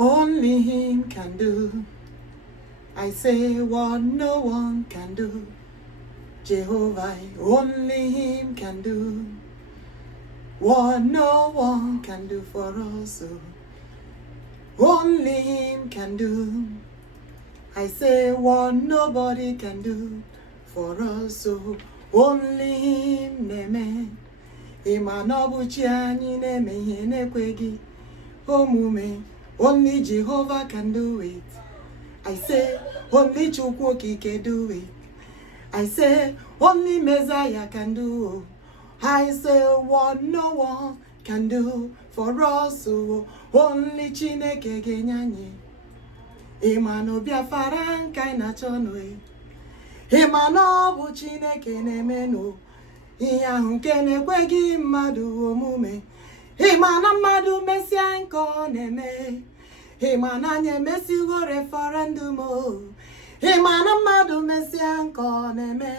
Only him can do. I say what no one can do. Jehovah, only him can do what no one can do for us. Only him can do. I say what nobody can do for us. Only him neme. Imanobuchi anyị na-eme ihe na-ekweghị omume. Only Jehovah can do it. I say only CHUKWUOKIKE do it. I say only Messiah can do. I say what no one can do for us. Only Chineke genyanye. Imano Biafra nkai na chonwe. Imano bu Chineke nemeno. Ihe ahụ nke na-ekweghị mmadụ omume. Imana mmadụ mesia nke ọ na-eme. Imana anya emesigo referendum. Imana mmadụ mesia nke ọ na-eme.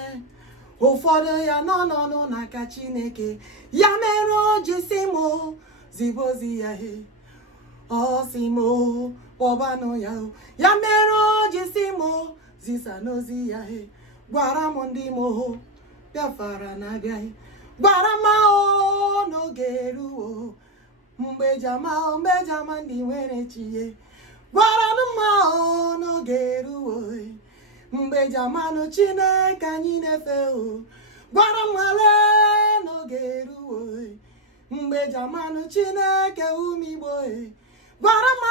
Ụfọdụ ya nọ n'aka Chineke. Ya mere o ji si mụ zibozi ya he. Ọ si mụ kpọbanụ ya o. Ya mere o ji si mụ zisa n'ozi ya he. Gwara m ndị mụ Biafra na-abịa he. Gwara m n'oge eruo. Mgbe jama ndị nwere chiye. Gwara m n'oge eruo. Mgbe jamanụ Chineke anyị na-efe o. Gwara m n'oge eruo. Mgbe jamanụ Chineke umigbo. Gwara m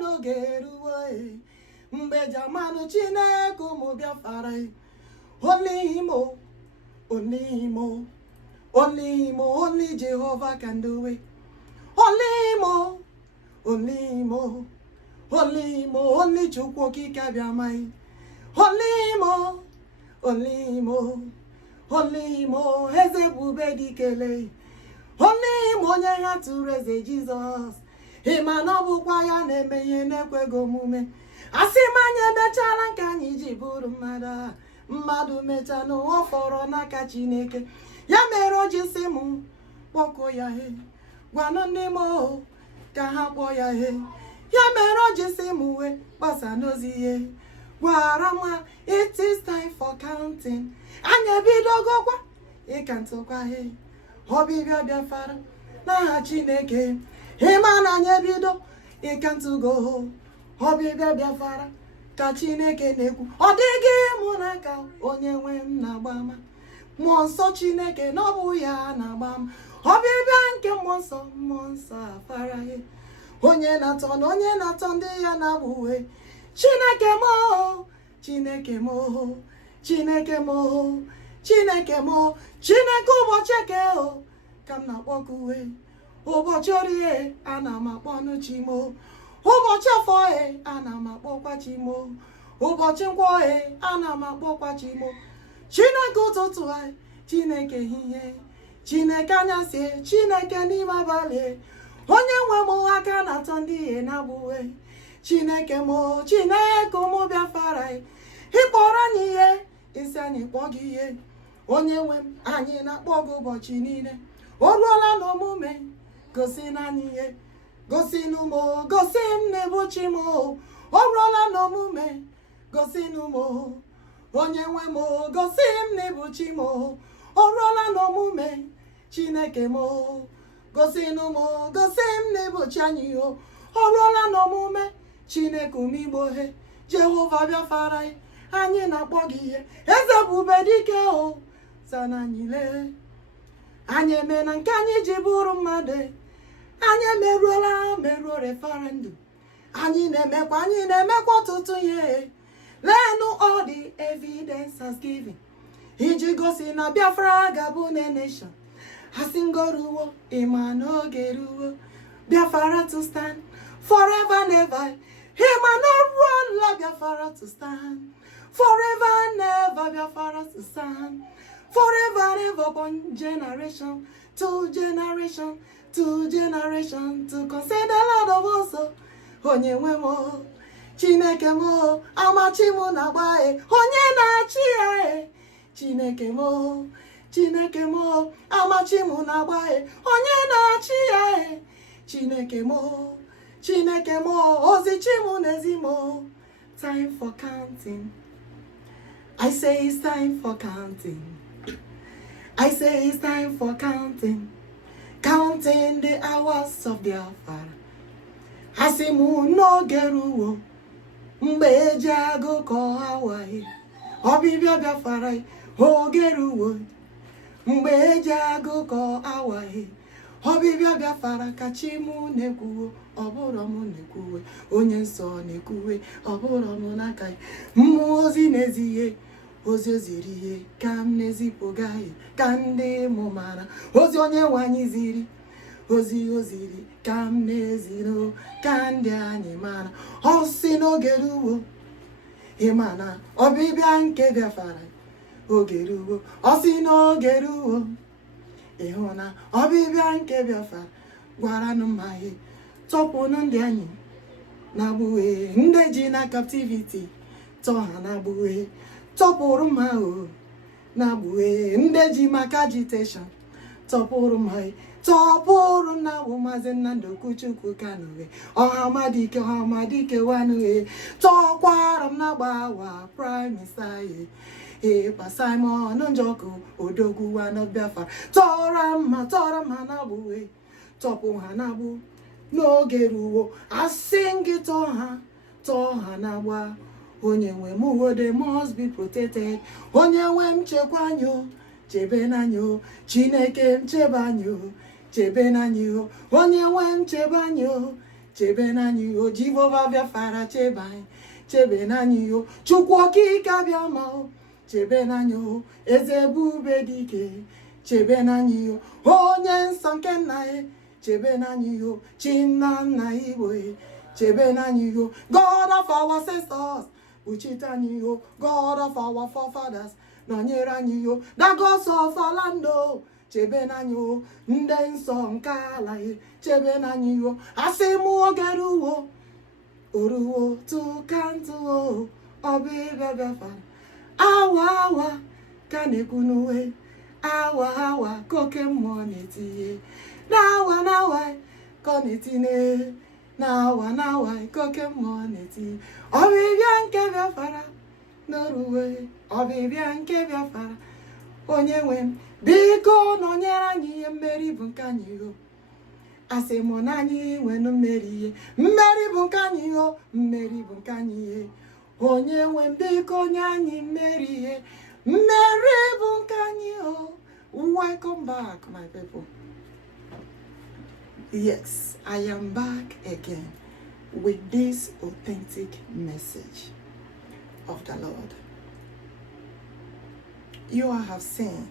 n'oge eruo. Mgbe jamanụ Chineke ụmụ Biafra. Only him, only him, only him, only Jehovah can do it. Only him, only him, only him, only CHUKWUOKIKE ABIAMA. Only him, only him, only him, Eze ebube dike. Only him, onye ha tụrụ Eze Jesus. Ịma na ọ bụkwa ya na-eme ihe na-ekweghị omume. Asị m anyị emechala nke anyị ji bụrụ mmadụ. Mmadụ mecha n'ụwa fọrọ n'aka Chineke. Ya mere o ji si mụ kpọkụ ya he. Gwanụ ndị m ka ha kpọọ ya he. Ya mere o ji si mụ wee gbasa n'ozi ihe. Gwara m it is time for counting. Anyị ebidogokwa ịka ntụkwa he. Ọbịbịa Biafra n'aha Chineke. Ịma na anyị ebido ịka ntụgo. Ọbịbịa Biafra ka Chineke na-ekwu. Ọ dịghị mụ n'aka onye nwe m na-agba ama. Muonso Chineke na ọ bụ ya na-agba ama. Ọbịbịa nke Muonso Afara he. Onye na-atọ ndị ya na-abụwe. Chineke mo, Chineke mo, Chineke mo, Chineke mo, Chineke ụbọchị eke o. Ka m na-akpọkuwe. Ụbọchị orie ana m akpọnụ Chimo. Ụbọchị afọ ana m akpọkwa Chimo. Ụbọchị nkwọ ana m akpọkwa Chimo. Chineke ụtụtụ Chineke ehihie. Chineke anyasị, Chineke n'ime abalị. Onye nwe m aka na-atọ ndị ihe na-abụwe. Chineke mo, Chineke ụmụ Biafra. Ịkpọrọ anyị ihe, isi anyị kpọọ gị ihe. Onye nwe m anyị na-akpọ gị ụbọchị niile. O ruola n'omume, gosi n'anyị ihe. Gosi n'ụmụ, gosi m n'ebu Chimo. O ruola n'omume, gosi n'ụmụ. Onye nwe m gosi m n'ebu Chimo. O ruola n'omume, Chineke mo. Gosi n'ụmụ, gosi m n'ebu chi anyị o. O ruola n'omume, Chineke umigbo he. Jehovah Biafra anyị na-akpọ gị ihe. Eze ebube dike o. Sana anyị lee. Anyị eme na nke anyị ji bụrụ mmadụ. Anyị meruo referendum. Anyị na-emekwa ọtụtụ ihe. Leenụ all the evidence has given. Iji gosi na Biafra ga-abụ nation. Hasingoruwo ịma n'oge ruo. Biafra to stand forever and ever. Ịma n'ọrụ la Biafra to stand forever and ever. Biafra to stand forever and ever. One generation to generation to generation to consider the Lord of us. Onye nwe mo, Chineke mo, amachi mo na-agba onye na-achị ya. Chineke mo, Chineke mo, amachi mo na-agba onye na-achị ya. Chineke mo, Chineke mo, ozi chimu nezimo. Time for counting. I say it's time for counting. I say it's time for counting. Counting the hours of the Afara. Hasimu no geruwo. Mgbe eji agụkọ Hawaii. Ọbịbịa Biafra ogeruwo. Mgbe eji agụkọ Hawaii. Ọbịbịa Biafra ka chimu na-ekwuwo. Ọbụrụ m na-ekwuwe. Onye nsọ na-ekwuwe. Ọbụrụ m n'aka ya. Mmụọ ozi n'ezie. Ozi oziri ihe ka m n'ezipụga ya. Ka ndị mụ mara. Ozi onye nwanyị ziri. Ozi oziri ka m n'eziro. Ka ndị anyị mara. Ọ sị n'oge ruo. Ịmana ọbịbịa nke Biafra oge ruo. Ọ sị n'oge ruo. Ịhụ na ọbịbịa nke Biafra gwara nụ mma ihe. Tọpụnụ ndị anyị na-agbụwe. Ndị ji na captivity tọ ha na-agbụwe. Tọpụrụ mma o na-agbụwe. Ndị ji maka agitation tọpụrụ mma ihe. Tọpụrụ na Maazị Nnamdi Chukwu Anuwe. Ammadi Ammadi wanuwe. Tọkwara m na gbawa Prime Minister Epa Simon Njoku Odogwu wano Biafra. Tọra mma na-agbụwe. Tọpụ ha na-agbụ. N'oge ruo. Asị gị tọọ ha na-agba. Onye nwe m they must be protected. Onye nwe m chekwa anyị chebe n'anyị Chineke m chebe anyị chebe n'anyị onye nwe m chebe anyị chebe n'anyị Jehova Biafra chebe n'anyị CHUKWUOKIKE ABIAMA chebe n'anyị Eze ebube dike chebe n'anyị onye nsọ nke nna ya chebe n'anyị Chinna nna Igbo chebe n'anyị God of our ancestors Uchitanyio, God of our forefathers, Nonyeranyo, the gods of our land, Chebenanyo, Ndenso Nkala, Chebenanyo, Asemu Geruo, Uruo, to Kanto, Obibiafa, Awa, Kanekunue, Awa, Kokemoniti, Nawa, Konitine. Now, I cook a money. Ọbịbịa nke Biafra n'oruwe. Ọbịbịa nke Biafra. Onye nwe m biko nọnyere anyị ihe mmeri bụ nke anyị ho. Asị mụ na anyị nwenu mmeri ihe. Mmeri bụ nke anyị ho. Mmeri bụ nke anyị ihe. Onye nwe m biko nye anyị mmeri ihe. Mmeri bụ nke anyị ho. Welcome back, my people. Yes, I am back again with this authentic message of the Lord. You all have seen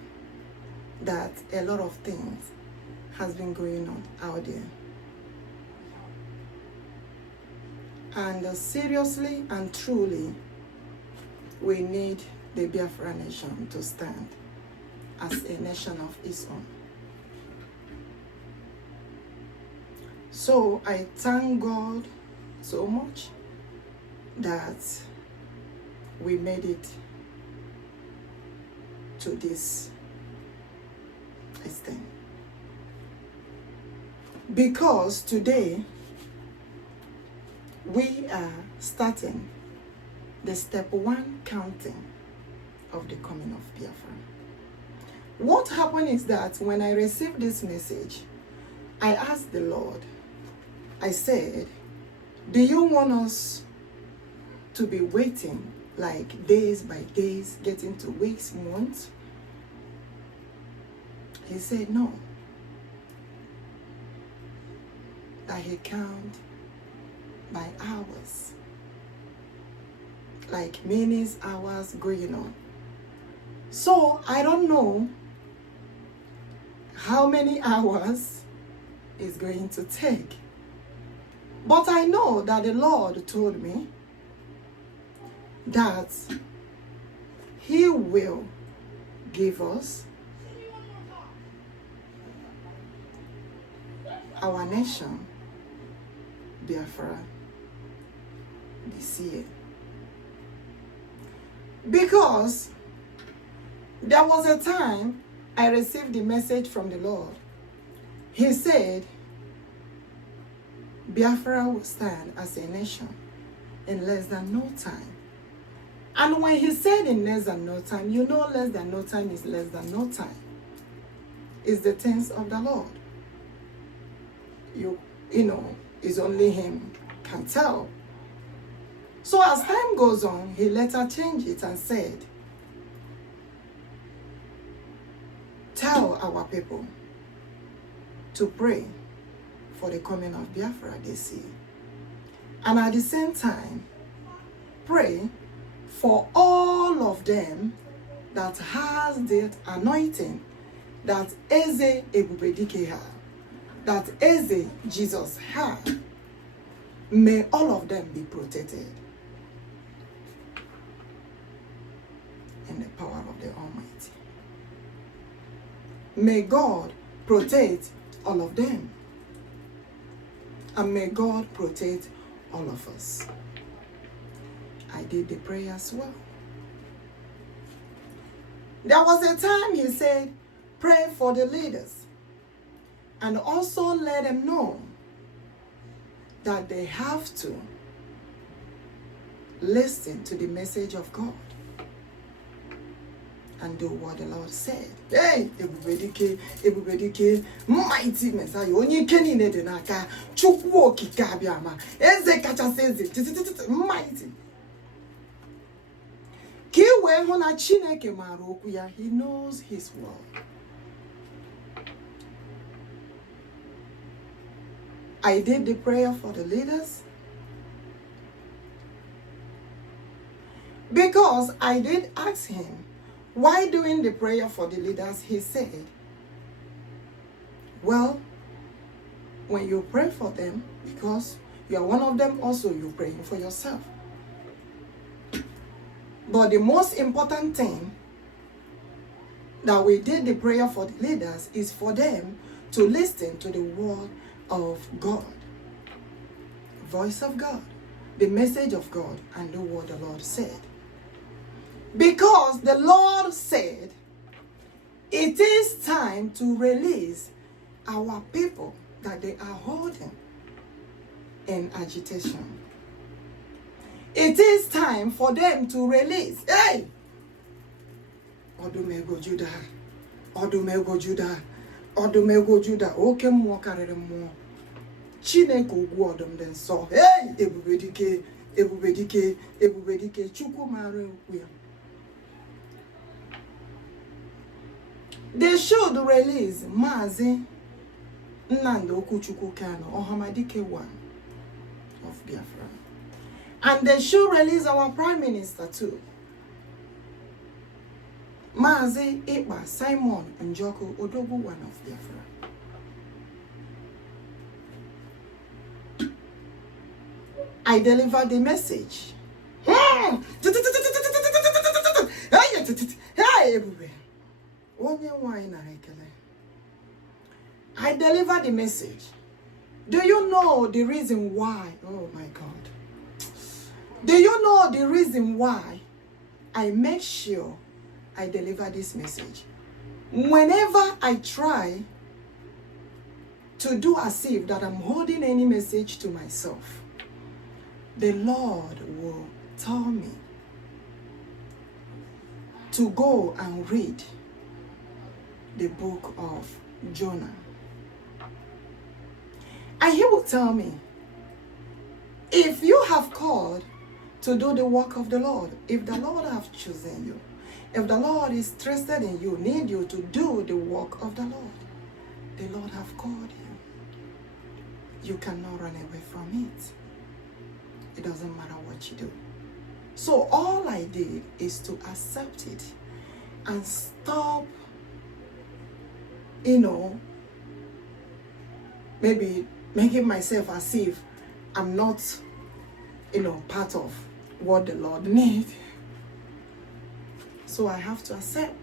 that a lot of things has been going on out there. And seriously and truly, we need the Biafra Nation to stand as a nation of its own. So I thank God so much that we made it to this extent. Because today we are starting the step 1 counting of the coming of Biafra. What happened is that when I received this message, I asked the Lord, I said, do you want us to be waiting like days by days, getting to weeks, months? He said no. That he count by hours, like minutes, hours going on. So I don't know how many hours it's going to take. But I know that the Lord told me that He will give us our nation, Biafra, this year. Because there was a time I received the message from the Lord. He said, Biafra will stand as a nation in less than no time. And when he said in less than no time, you know less than no time is less than no time. It's the things of the Lord. You know, it's only him can tell. So as time goes on, he later changed it and said, tell our people to pray for the coming of Biafra this year. And at the same time, pray for all of them that has the anointing that Eze dike had, that Eze Jesus had. May all of them be protected in the power of the Almighty. May God protect all of them. And may God protect all of us. I did the prayer as well. There was a time he said, pray for the leaders. And also let them know that they have to listen to the message of God and do what the Lord said. Hey, ebube dike, mighty Messiah, onye keni ne de naka, CHUKWUOKIKE ABIAMA, Eze kachasị eze, mighty. Ki we hụ na Chineke mara okwu ya, he knows his word. I did the prayer for the leaders because I did ask him, why doing the prayer for the leaders? He said, well, when you pray for them, because you are one of them, also you're praying for yourself. But the most important thing that we did the prayer for the leaders is for them to listen to the word of God, voice of God, the message of God, and do what the Lord said. Because the Lord said, it is time to release our people that they are holding in agitation. It is time for them to release. Hey! Odiumegwu Juda, Odiumegwu Juda, Odiumegwu Juda, oke mmụọ karịrị mmụọ. Chineke ugwu ọdụm dị nsọ. Hey! Ebube dike, ebube dike, ebube dike, Chukwu mara okwu ya. They should release Maazị Nnamdi Okwuchukwu Kanu, Ammadi 1 of Biafra. And they should release our Prime Minister too. Maazị Ikpa Simon Njoku Odogwu 1 of Biafra. I delivered the message. I delivered the message. Do you know the reason why? Oh my God. Do you know the reason why I make sure I deliver this message? Whenever I try to do as if that I'm holding any message to myself, the Lord will tell me to go and read the book of Jonah. And he will tell me, if you have called to do the work of the Lord, if the Lord have chosen you, if the Lord is interested in you, need you to do the work of the Lord have called you. You cannot run away from it. It doesn't matter what you do. So all I did is to accept it and stop, maybe making myself as if I'm not, part of what the Lord needs. So I have to accept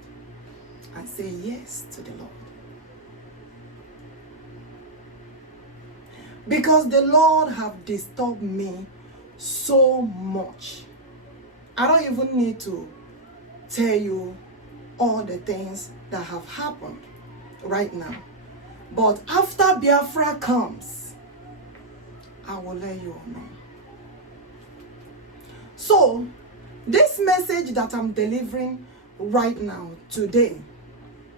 and say yes to the Lord. Because the Lord have disturbed me so much. I don't even need to tell you all the things that have happened right now. But after Biafra comes, I will let you all know. So, this message that I'm delivering right now, today,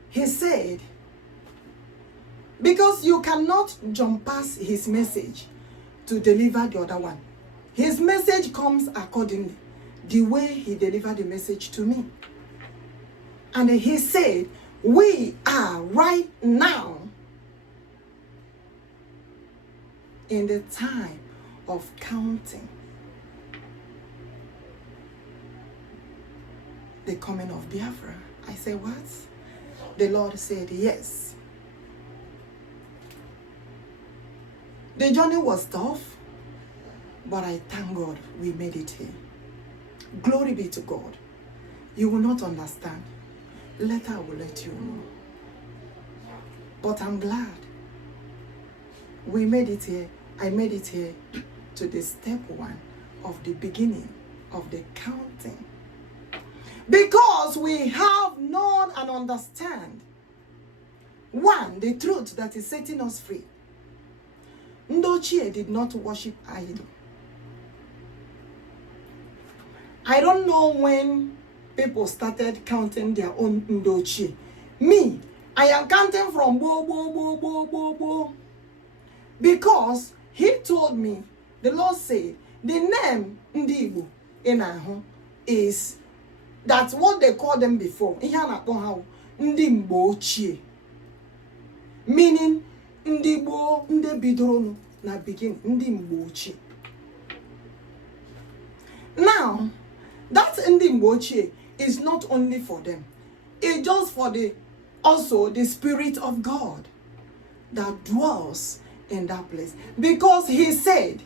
he said, because you cannot jump past his message to deliver the other one. His message comes accordingly, the way he delivered the message to me. And he said, we are right now in the time of counting the coming of Biafra. I said, what? The Lord said, yes. The journey was tough, but I thank God we made it here. Glory be to God. You will not understand. Later I will let you know. But I'm glad we made it here. I made it here to the step one of the beginning of the counting. Because we have known and understand, one, the truth that is setting us free. Ndochie did not worship idol. I don't know when people started counting their own Ndochie. Me, I am counting from bo. Because he told me, the Lord said, the name Ndibo in Ahụ is, that's what they called them before. Ndimbo. Meaning, Ndibo, Ndebidoro, na begin, Ndimbo. Now, that Ndimbo is not only for them. It's just for also the Spirit of God that dwells in that place. Because he said,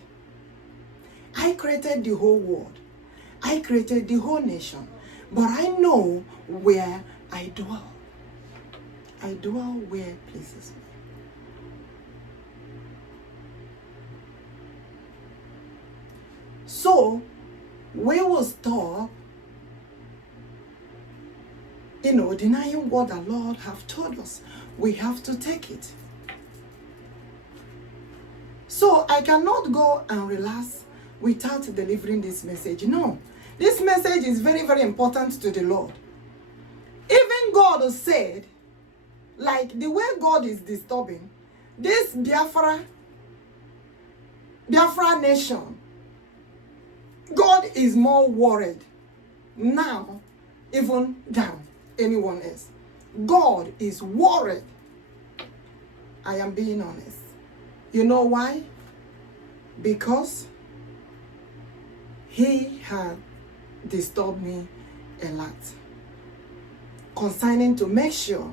I created the whole world. I created the whole nation. But I know where I dwell. I dwell where it pleases me. So, we will stop, denying what the Lord have told us. We have to take it. So, I cannot go and relax without delivering this message. No. This message is very, very important to the Lord. Even God said, like the way God is disturbing, this Biafra Nation, God is more worried now even than anyone else. God is worried. I am being honest. You know why? Because he had disturbed me a lot concerning to make sure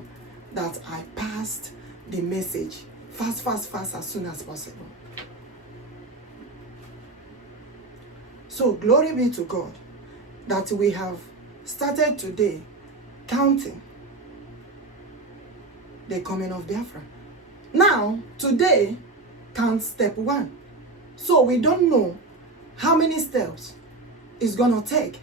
that I passed the message fast as soon as possible. So glory be to God that we have started today counting the coming of Biafra. Now, today counts step 1. So we don't know how many steps it's gonna take.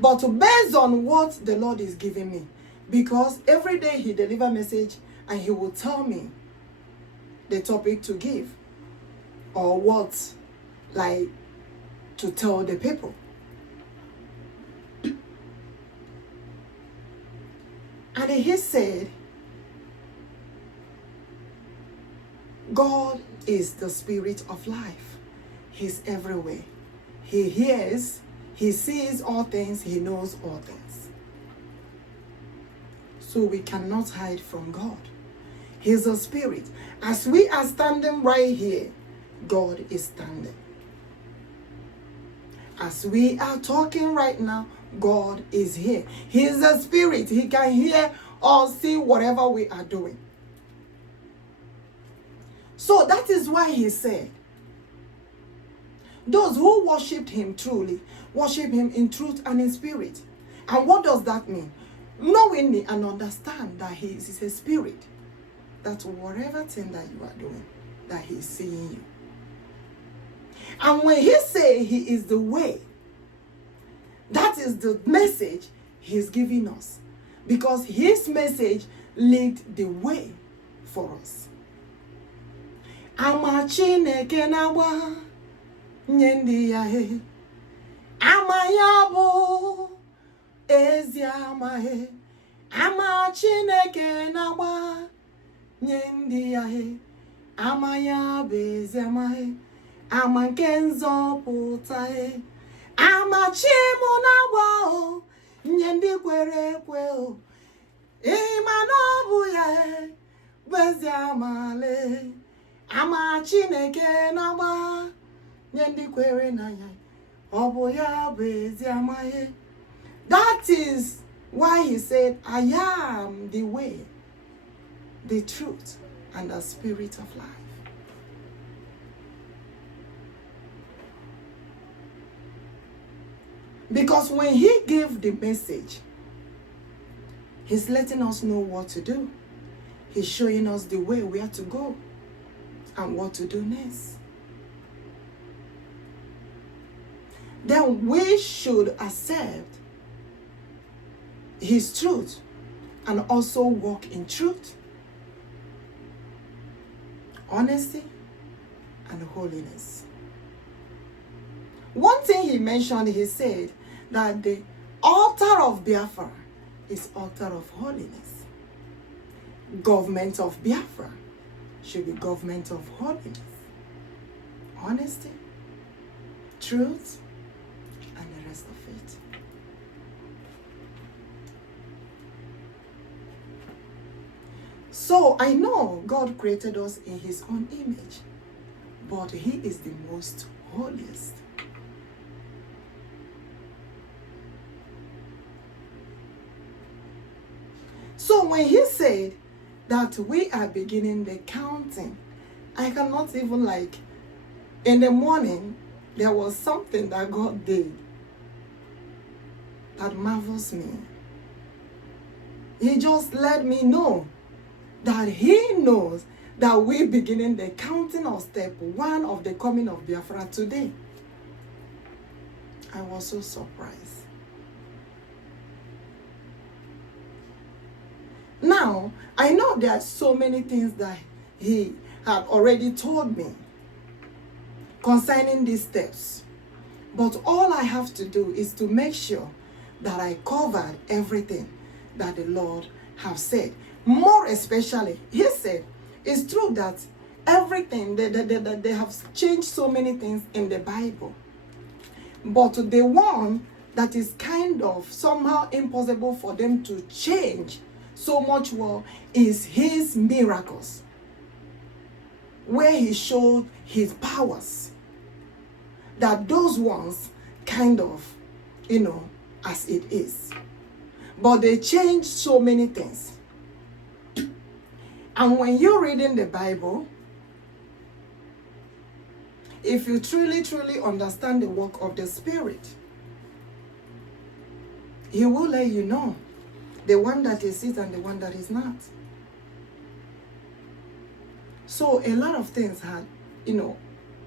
But based on what the Lord is giving me, because every day he delivers a message and he will tell me the topic to give or what like to tell the people. And he said, God is the spirit of life. He's everywhere. He hears, he sees all things, he knows all things. So we cannot hide from God. He's a spirit. As we are standing right here, God is standing. As we are talking right now, God is here. He is a spirit. He can hear or see whatever we are doing. So that is why he said, those who worshipped him truly, worship him in truth and in spirit. And what does that mean? Knowing and understand that he is a spirit. That whatever thing that you are doing, that he is seeing you. And when he say he is the way, that is the message he is giving us. Because his message lead the way for us. Ama Chineke nawa, nye ndị ya he. Ama ya bụ ezi ama he. Ama Chineke na-agba nye ndị ya he. Ama ya bụ ezi ama he. Ama nke nzọpụta he. Ama Chimu na-agba o nye ndị kwere ekwe o. Ịma na ọ bụ ya he bụ ezi ama le. Ama Chineke na-agba nye ndị kwere na ya. Ọ bụ ya bụ ezi ama he. That is why he said, I am the way, the truth, and the spirit of life. Because when he gave the message, he's letting us know what to do. He's showing us the way where to go and what to do next. Then we should accept his truth and also walk in truth, honesty, and holiness. One thing he mentioned, he said that the altar of Biafra is altar of holiness. Government of Biafra should be government of holiness, honesty, truth, and the rest of it. So I know God created us in his own image, but he is the most holiest. So when he said that we are beginning the counting, I cannot even in the morning, there was something that God did that marvels me. He just let me know that he knows that we're beginning the counting of step 1 of the coming of Biafra today. I was so surprised. Now, I know there are so many things that he had already told me concerning these steps. But all I have to do is to make sure that I covered everything that the Lord has said. More especially, he said, it's true that everything, they have changed so many things in the Bible. But the one that is kind of somehow impossible for them to change so much more is his miracles, where he showed his powers. That those ones kind of, as it is. But they changed so many things. And when you're reading the Bible, if you truly, truly understand the work of the Spirit, he will let you know the one that is it and the one that is not. So a lot of things had,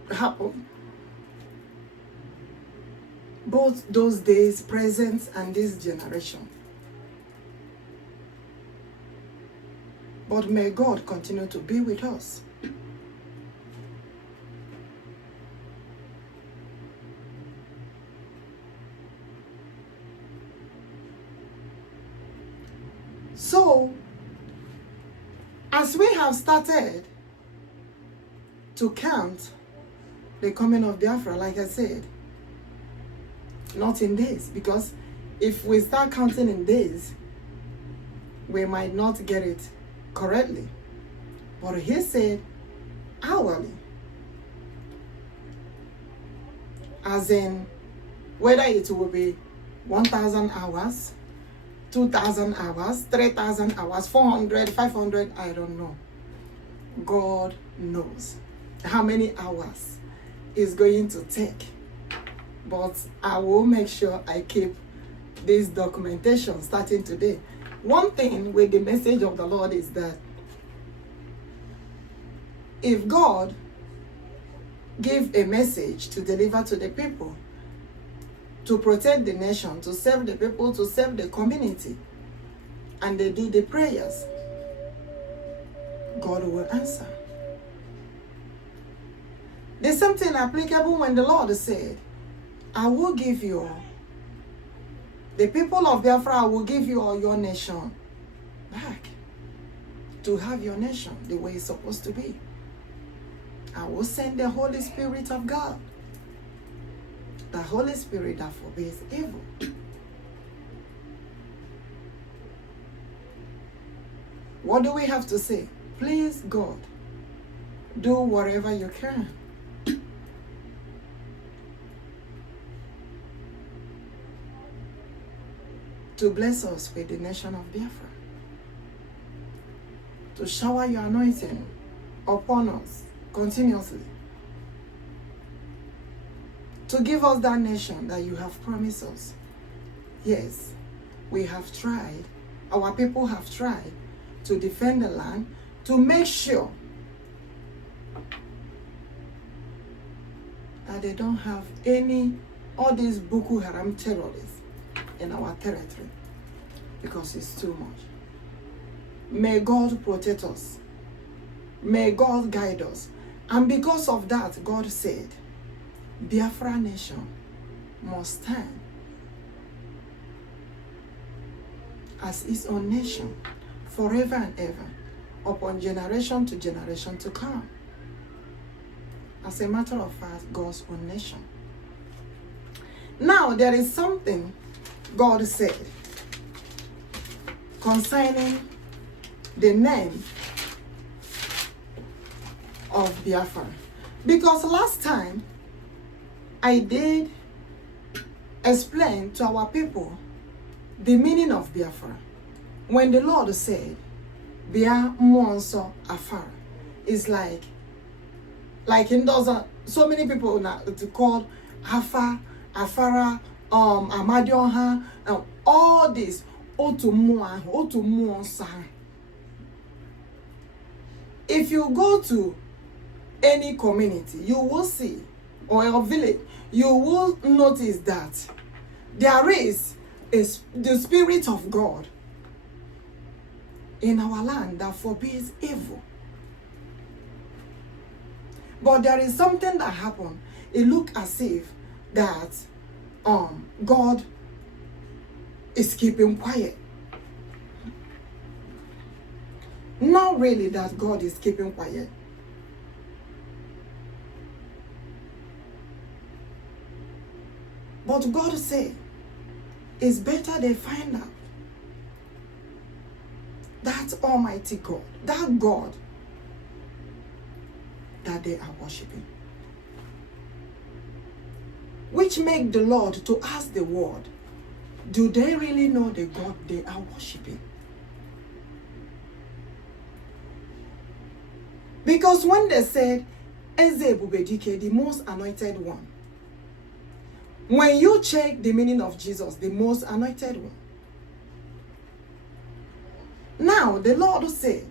happened. Both those days, present, and this generation. But may God continue to be with us. So, as we have started to count the coming of Biafra, like I said, not in days, because if we start counting in days, we might not get it correctly. But he said hourly, as in whether it will be 1,000 hours, 2,000 hours, 3,000 hours, 400, 500, I don't know. God knows how many hours it's going to take. But I will make sure I keep this documentation starting today. One thing with the message of the Lord is that if God gave a message to deliver to the people, to protect the nation, to serve the people, to serve the community, and they do the prayers, God will answer. The same thing applicable when the Lord said, I will give you, the people of Biafra, I will give you all your nation back to have your nation the way it's supposed to be. I will send the Holy Spirit of God, the Holy Spirit that forbids evil. What do we have to say? Please, God, do whatever you can to bless us with the nation of Biafra, to shower your anointing upon us continuously, to give us that nation that you have promised us. Yes, we have tried, our people have tried to defend the land, to make sure that they don't have all these Boko Haram terrorists in our territory, because it's too much. May God protect us. May God guide us. And because of that, God said, Biafra Nation must stand as its own nation forever and ever, upon generation to generation to come. As a matter of fact, God's own nation. Now, there is something God said concerning the name of Biafra. Because last time, I did explain to our people the meaning of Biafra. When the Lord said, Muonso Afara, is like in those, so many people now to call Afara, Ammadi, all this, Odiumegwu. If you go to any community, you will see, or a village, you will notice that there is the Spirit of God in our land that forbids evil. But there is something that happened. It looked as if that God is keeping quiet. Not really that God is keeping quiet. But God said, it's better they find out that Almighty God, that God that they are worshiping. Which make the Lord to ask the world, do they really know the God they are worshiping? Because when they said, Eze dike, the most anointed one, when you check the meaning of Jesus, the most anointed one, now the Lord said,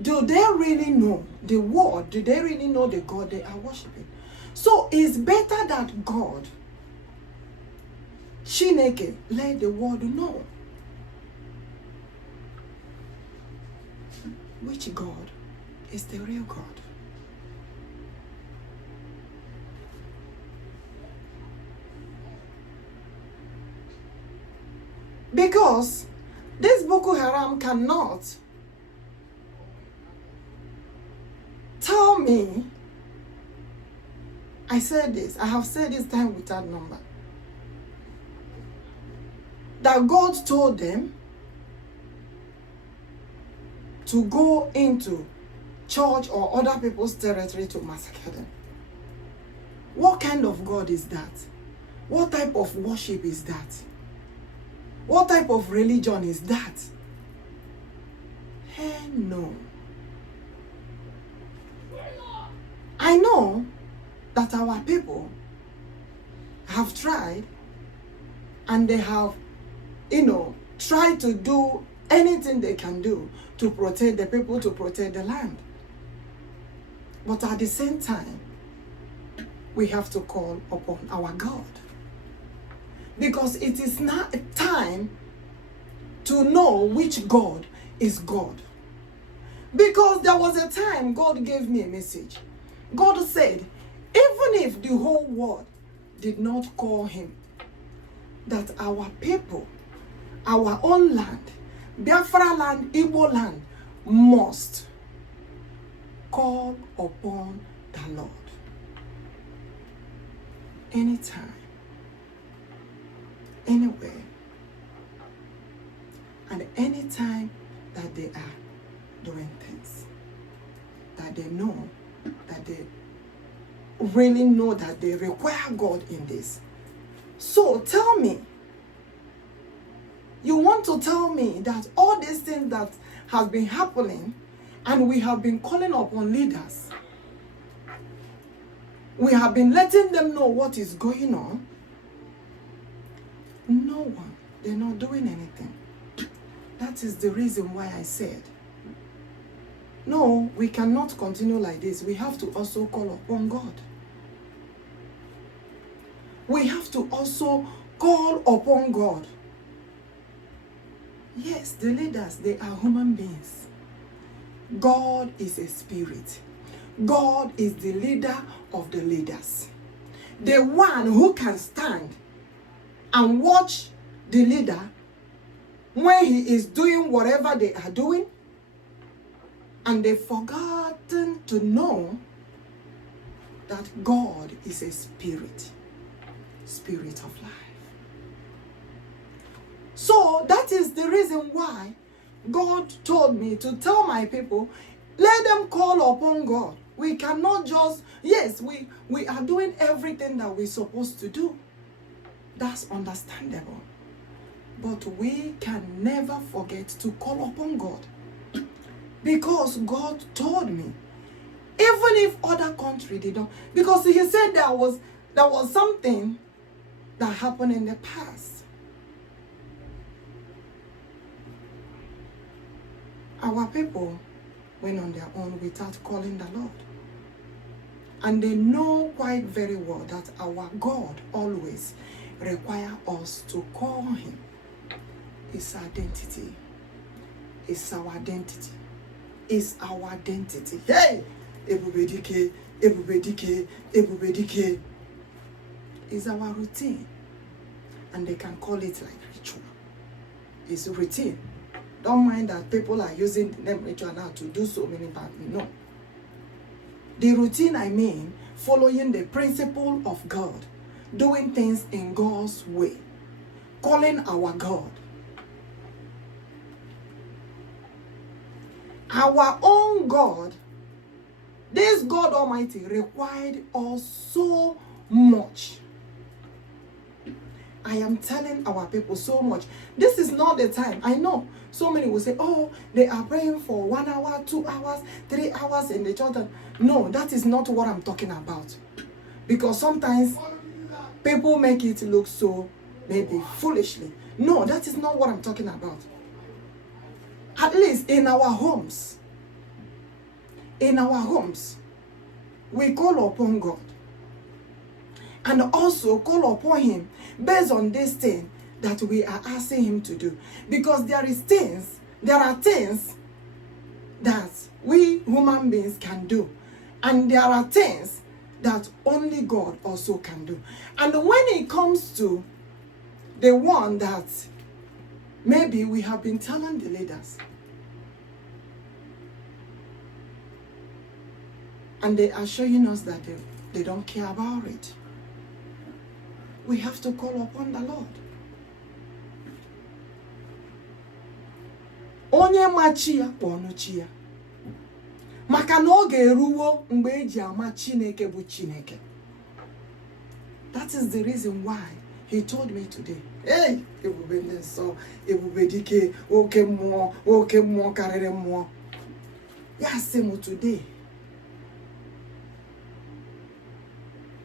do they really know the word? Do they really know the God they are worshiping? So it's better that God, Chineke, let the world know which God is the real God. Because this Boko Haram cannot tell me, I said this, I have said this time without number, that God told them to go into church or other people's territory to massacre them. What kind of God is that? What type of worship is that? What type of religion is that? Hell no. I know that our people have tried, and they have, tried to do anything they can do to protect the people, to protect the land. But at the same time, we have to call upon our God. Because it is now a time to know which God is God. Because there was a time God gave me a message. God said, Even if the whole world did not call him, that our people, our own land, Biafra land, Igbo land, must call upon the Lord. Anytime, anywhere, and anytime that they are doing things, that they know, that they really know that they require God in this. So tell me, you want to tell me that all these things that has been happening, and we have been calling upon leaders, we have been letting them know what is going on. No one, they're not doing anything. That is the reason why I said, no, we cannot continue like this. We have to also call upon God. We have to also call upon God. Yes, the leaders, they are human beings. God is a spirit. God is the leader of the leaders. The one who can stand and watch the leader when he is doing whatever they are doing, and they've forgotten to know that God is a spirit, spirit of life. So that is the reason why God told me to tell my people, let them call upon God. We cannot just, yes, we are doing everything that we're supposed to do. That's understandable. But we can never forget to call upon God. Because God told me, even if other country they don't, because he said there was something that happened in the past. Our people went on their own without calling the Lord. And they know quite very well that our God always requires us to call him. It's identity. It's our identity. It's our identity. Hey! Ebube dike, ebube dike, ebube dike. It's our routine. And they can call it like ritual. It's routine. Don't mind that people are using the name ritual now to do so many bad things. No. The routine, I mean, following the principle of God, doing things in God's way, calling our God. Our own God, this God Almighty required us so much. I am telling our people so much. This is not the time. I know so many will say, oh, they are praying for 1 hour, 2 hours, 3 hours in the church. No, that is not what I'm talking about. Because sometimes people make it look so maybe foolishly. No, that is not what I'm talking about. At least in our homes. In our homes, we call upon God. And also call upon him based on this thing that we are asking him to do. Because there are things that we human beings can do. And there are things that only God also can do. And when it comes to the one that maybe we have been telling the leaders, and they are showing us that they don't care about it, we have to call upon the Lord. Onye machi ya kponuchi ya. Maka na oge eruwo mgbe eji ama Chineke bụ Chineke. That is the reason why he told me today. Hey, ebube nso, ebube dike, oke mmụọ karịrị mmụọ. Ya sị m today,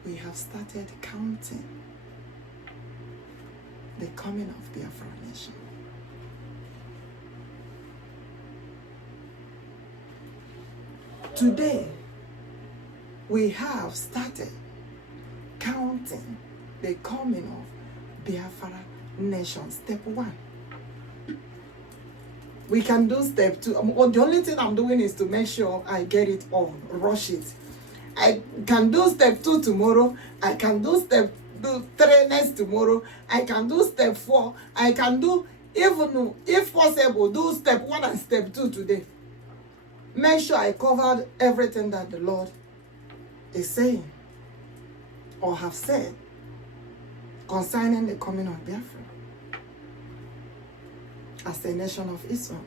we have started counting the coming of Biafra Nation. Today, we have started counting the coming of Biafra Nation, step 1. We can do step 2. The only thing I'm doing is to make sure I get it all, rush it. I can do step 2 tomorrow. I can do step 3 next tomorrow. I can do step 4. I can do, even if possible, do step 1 and step 2 today. Make sure I covered everything that the Lord is saying or have said concerning the coming of Biafra as a nation of Israel.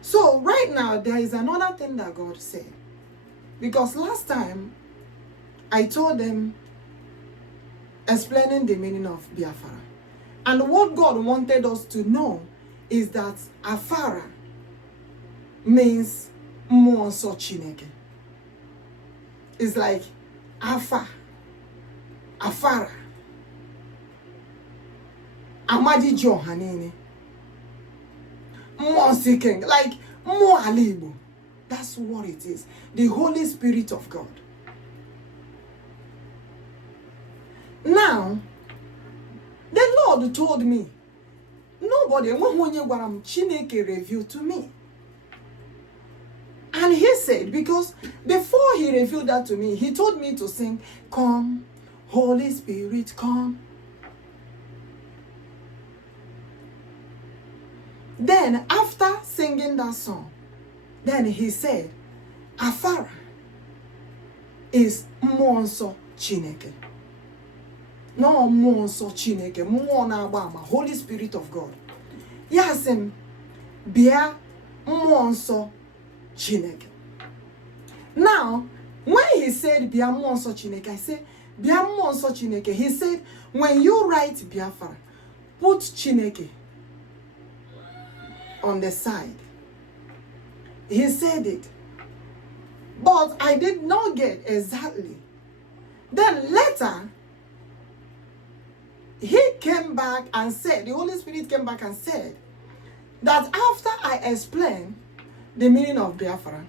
So right now, there is another thing that God said. Because last time, I told them, explaining the meaning of Biafra. And what God wanted us to know is that Afara means Muonso Chineke. It's like Afara, Ammadi Johanini, Muonso King, like Muonso. That's what it is. The Holy Spirit of God. Now, the Lord told me, nobody, Chineke revealed to me. And he said, because before he revealed that to me, he told me to sing, "Come, Holy Spirit, come." Then, after singing that song, then he said, Afara is Muonso Chineke. No Muonso Chineke, Muonabama, Holy Spirit of God. Yes, Bia Muonso Chineke. Now, when he said Bia Muonso Chineke, I said, Bia Muonso Chineke. He said, when you write Biafra, put Chineke on the side. He said it. But I did not get exactly. Then later, he came back and said, the Holy Spirit came back and said, that after I explained the meaning of Biafra,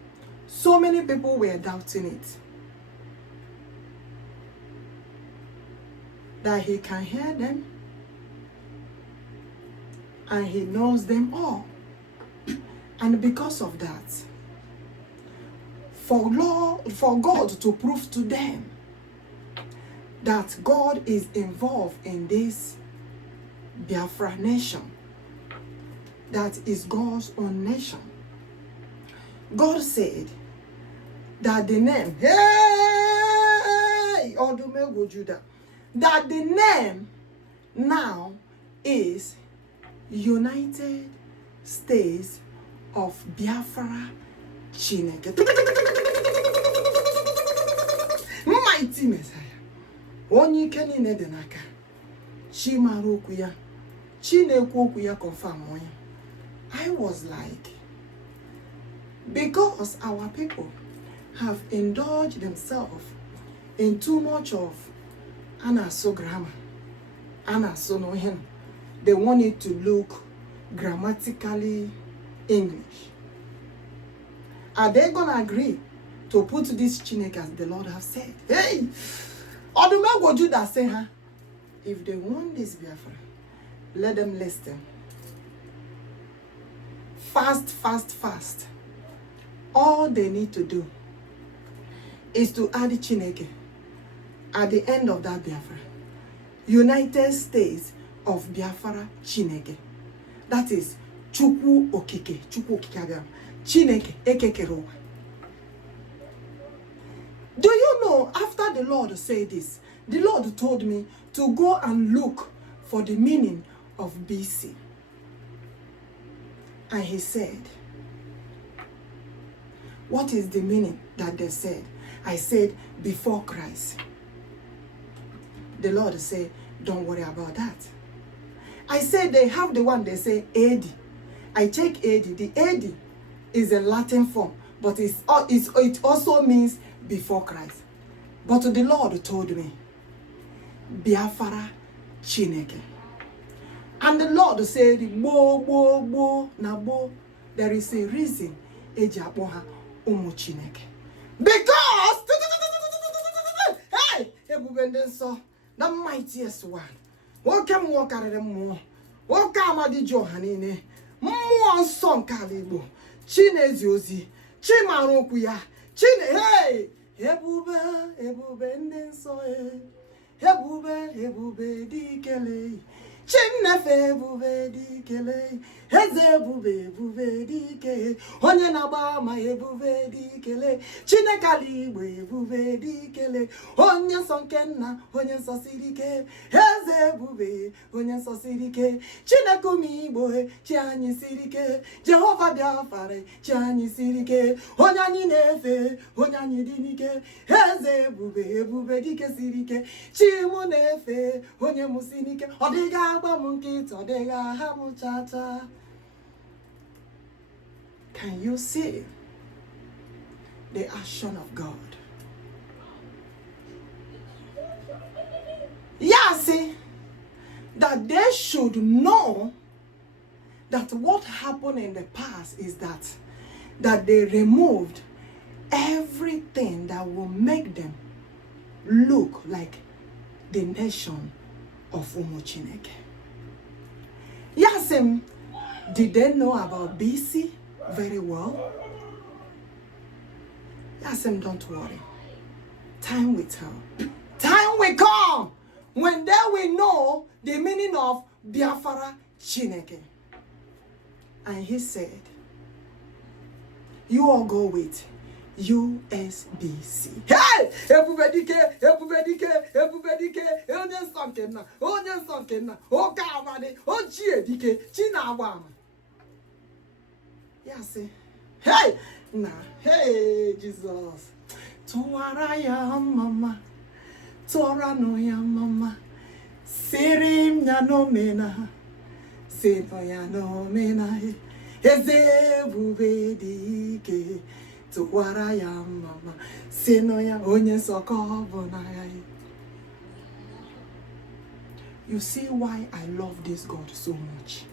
so many people were doubting it. That he can hear them and he knows them all. And because of that, for God to prove to them that God is involved in this Biafra nation, that is God's own nation, God said that the name, hey, Odiumegwu Juda, that the name now is United States of Biafra Chineke. Mighty Messiah. Onye ike niile dị n'aka. Chi mara okwu ya. Chi na-ekwu okwu ya confirm onye. I was like, because our people have indulged themselves in too much of anaso grammar, anaso no hen. They want it to look grammatically English. Are they gonna agree to put this Chineke as the Lord has said? Hey! Odiumegwu Juda say, huh? If they want this Biafra, let them listen. Fast, fast, fast. All they need to do is to add Chineke at the end of that Biafra. United States of Biafra Chineke. That is CHUKWUOKIKE ABIAMA. Chineke ekekerowa. Do you know, after the Lord said this, the Lord told me to go and look for the meaning of BC. And he said, what is the meaning that they said? I said, before Christ. The Lord said, don't worry about that. I said, they have the one they say AD. I check AD. The AD is a Latin form, but it also means before Christ. But the Lord told me, Biafra Chineke. And the Lord said, there is a reason eji umu Chineke. Because, hey, ebube so the mightiest one. Welcome, Ammadi Johanine. Muonso Ala. Chinezi ozi, Chimara okwu ya, hey, ebube, ebube ndị nsọ, ebube, ebube dikele, Chinefe ebube dikele, Eze ebube, ebube dike, onye na-agba ama ebube dikele, Chineke ala igbo ebube dikele, onye nsọ nke nna, onye nsọ siri ike, Eze ebube, onye nsọ siri ike, Chineke ụmụ igbo, chi anyị siri ike, Jehova Biafra, chi anyị siri ike, onye anyị na-efe, onye anyị dị n'ike, Eze ebube, ebube dike siri ike, chi mụ na-efe, onye mụ siri ike, ọ dịghị agba m nkịtị, ọ dịghị aha m chata. Can you see the action of God? Yeah, see, that they should know that what happened in the past is that they removed everything that will make them look like the nation of Chineke. Yes, did they know about BC very well? Yes, don't worry. Time will tell. Time will come when they will know the meaning of Biafra Chineke. And he said, you all go with USBC. Hey! Everybody care, everybody care, everybody care. Onye sonkenna, o Ammadi, o dike, Chinabam. Yes, hey! Nah, hey, Jesus. Tuara ya mama, Tora no ya mama, Sirim ya no mena, Sino ya no mena, Eze ebube dike. Tuara ya mama, Sino ya onye soko bonaya. You see why I love this God so much?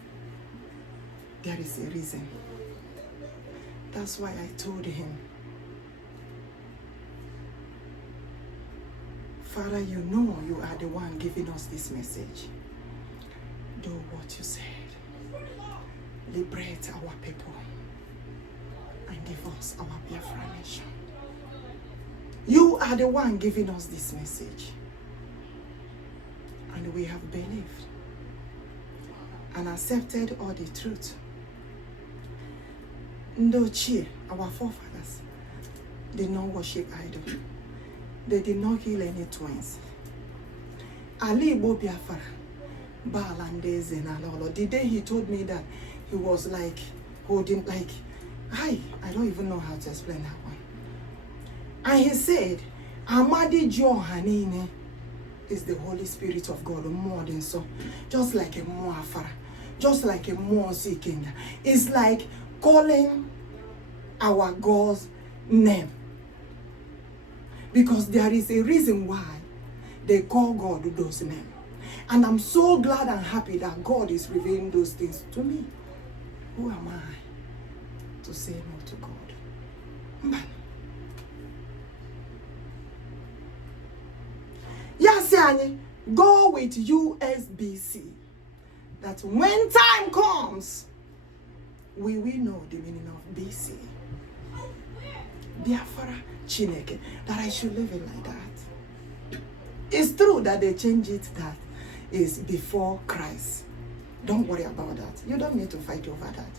There is a reason. That's why I told him, Father, you know you are the one giving us this message. Do what you said. Liberate our people and give us our Biafra Nation. You are the one giving us this message. And we have believed and accepted all the truth. Ndochie, our forefathers, did not worship idol. They did not kill any twins. Ali Biafra, Baal and Eze and the day he told me that, he was like holding I don't even know how to explain that one. And he said, Ammadi Johanine is the Holy Spirit of God, more than so. Just like a Afara, just like a Muonso Ala. It's like calling our God's name. Because there is a reason why they call God those names. And I'm so glad and happy that God is revealing those things to me. Who am I to say no to God? Man. Yes, go with USBC. That when time comes, we will know the meaning of BC. Biafra Chineke. That I should live it like that. It's true that they change it that is before Christ. Don't worry about that. You don't need to fight over that.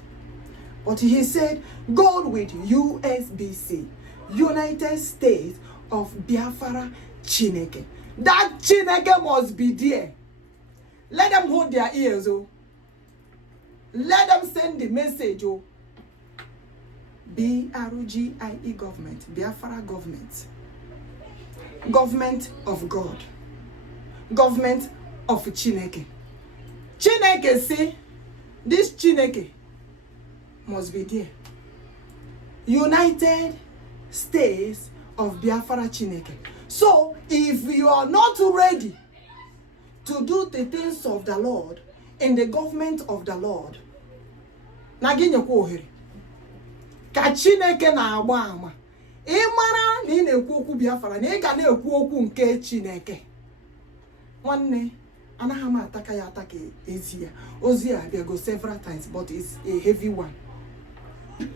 But he said, go with USBC, United States of Biafra Chineke. That Chineke must be there. Let them hold their ears, oh. Let them send the message, oh. BRGIE government, Biafra government. Government of God. Government of Chineke. Chineke say, this Chineke must be there. United States of Biafra Chineke. So, if you are not ready to do the things of the Lord in the government of the Lord, naginye kwa ohere ka Chineke na-agba ama ịmara na ị na-ekwu okwu Biafra na ị ga na-ekwu okwu nke Chineke. Nwanne anaghị m ataka ya ataka ezi ya. Ozi ya abịago several times, but it's a heavy one.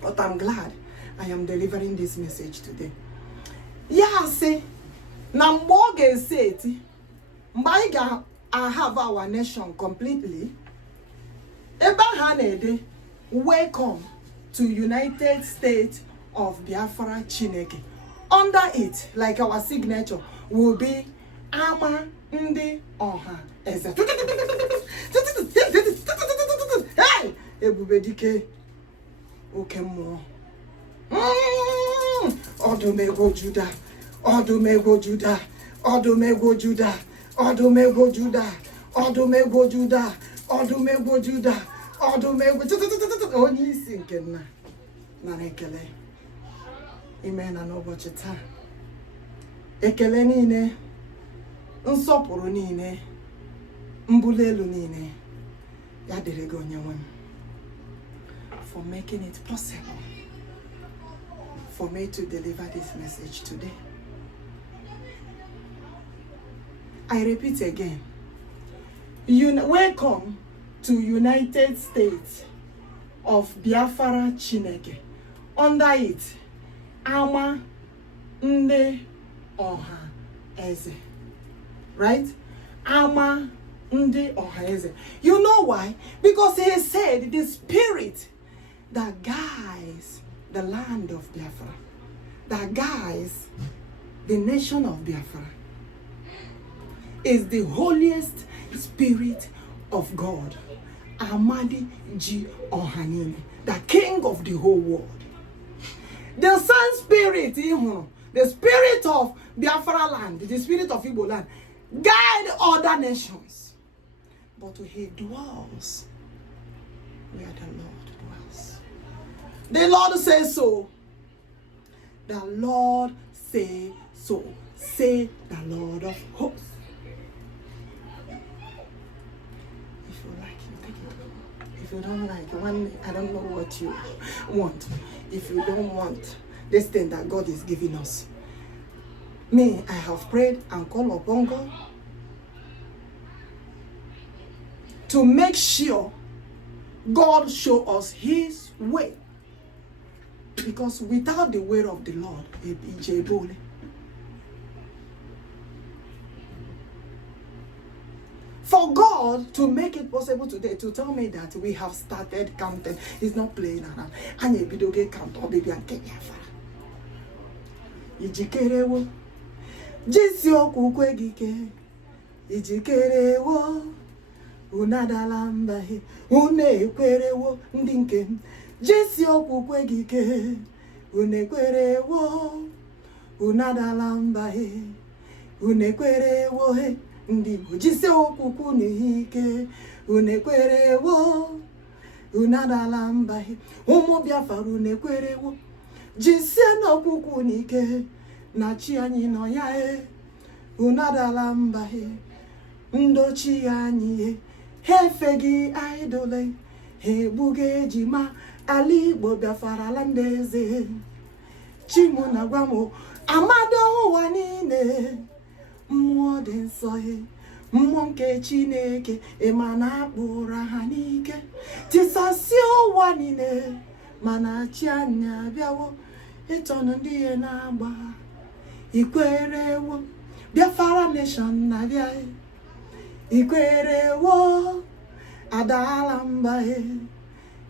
But I'm glad I am delivering this message today. Yeah, say, na mboge say, mba have our nation completely. Eba hanede, welcome to United States of Biafra Chineke. Under it, like our signature, will be Ammadi Oha Eze. Hey, ebube dike. Okay, more. Odiumegwu Juda, Odiumegwu Juda, Odiumegwu Juda, Odiumegwu Juda, Odiumegwu Juda, Odiumegwu Juda, Odiumegwu. Onye isi nke na ekele. Ime na n'ụbọchị taa. Ekele niile, nsọpụrụ niile, mbuli elu niile, ya dịrị gị Onyenwe m, for making it possible for me to deliver this message today. I repeat again. Welcome to United States of Biafra Chineke. Under it, Ammadi Oha Eze. Right? Ammadi Oha Eze. You know why? Because he said the spirit that guides the land of Biafra, that guides the nation of Biafra, is the holiest spirit of God, Ammadi Oha, the king of the whole world. The same spirit, the spirit of Biafra land, the spirit of Igbo land, guide other nations. But he dwells where the Lord dwells. The Lord says so. The Lord say so. Say the Lord of hosts. If you like, you take it. If you don't like, I don't know what you want. If you don't want this thing that God is giving us. Me, I have prayed and called upon God to make sure God show us his way. Because without the way of the Lord, for God to make it possible today to tell me that we have started counting, he's not playing around. And you do get count or baby and Afara. Ijikerewo. CHUKWUOKIKE Ijikerewo. Unadalambahe. Unekwerewo ndinke. CHUKWUOKIKE Unekwerewo. Unadalambahe. Unekwerewo he. Ndibu CHUKWUOKIKE Unekwerewo. Unadalambahe. Umu Biafra unekwerewo. CHUKWUOKIKE na chi anyị nọ ya unadalambahe. Ndochi anyị hefe gị idole hebuge ejima ala Igbo Biafra land eze. Chimu na gwamo amado ụwa niile mmụọ dị nsọ mmụọ nke Chineke emana akpụrụ ha n'ike tisasi ụwa niile mana chi anyị abịawo ịtọnụ ndị ihe na-agba ikwerewo Biafra Nation na bịa ikwerewo adala mba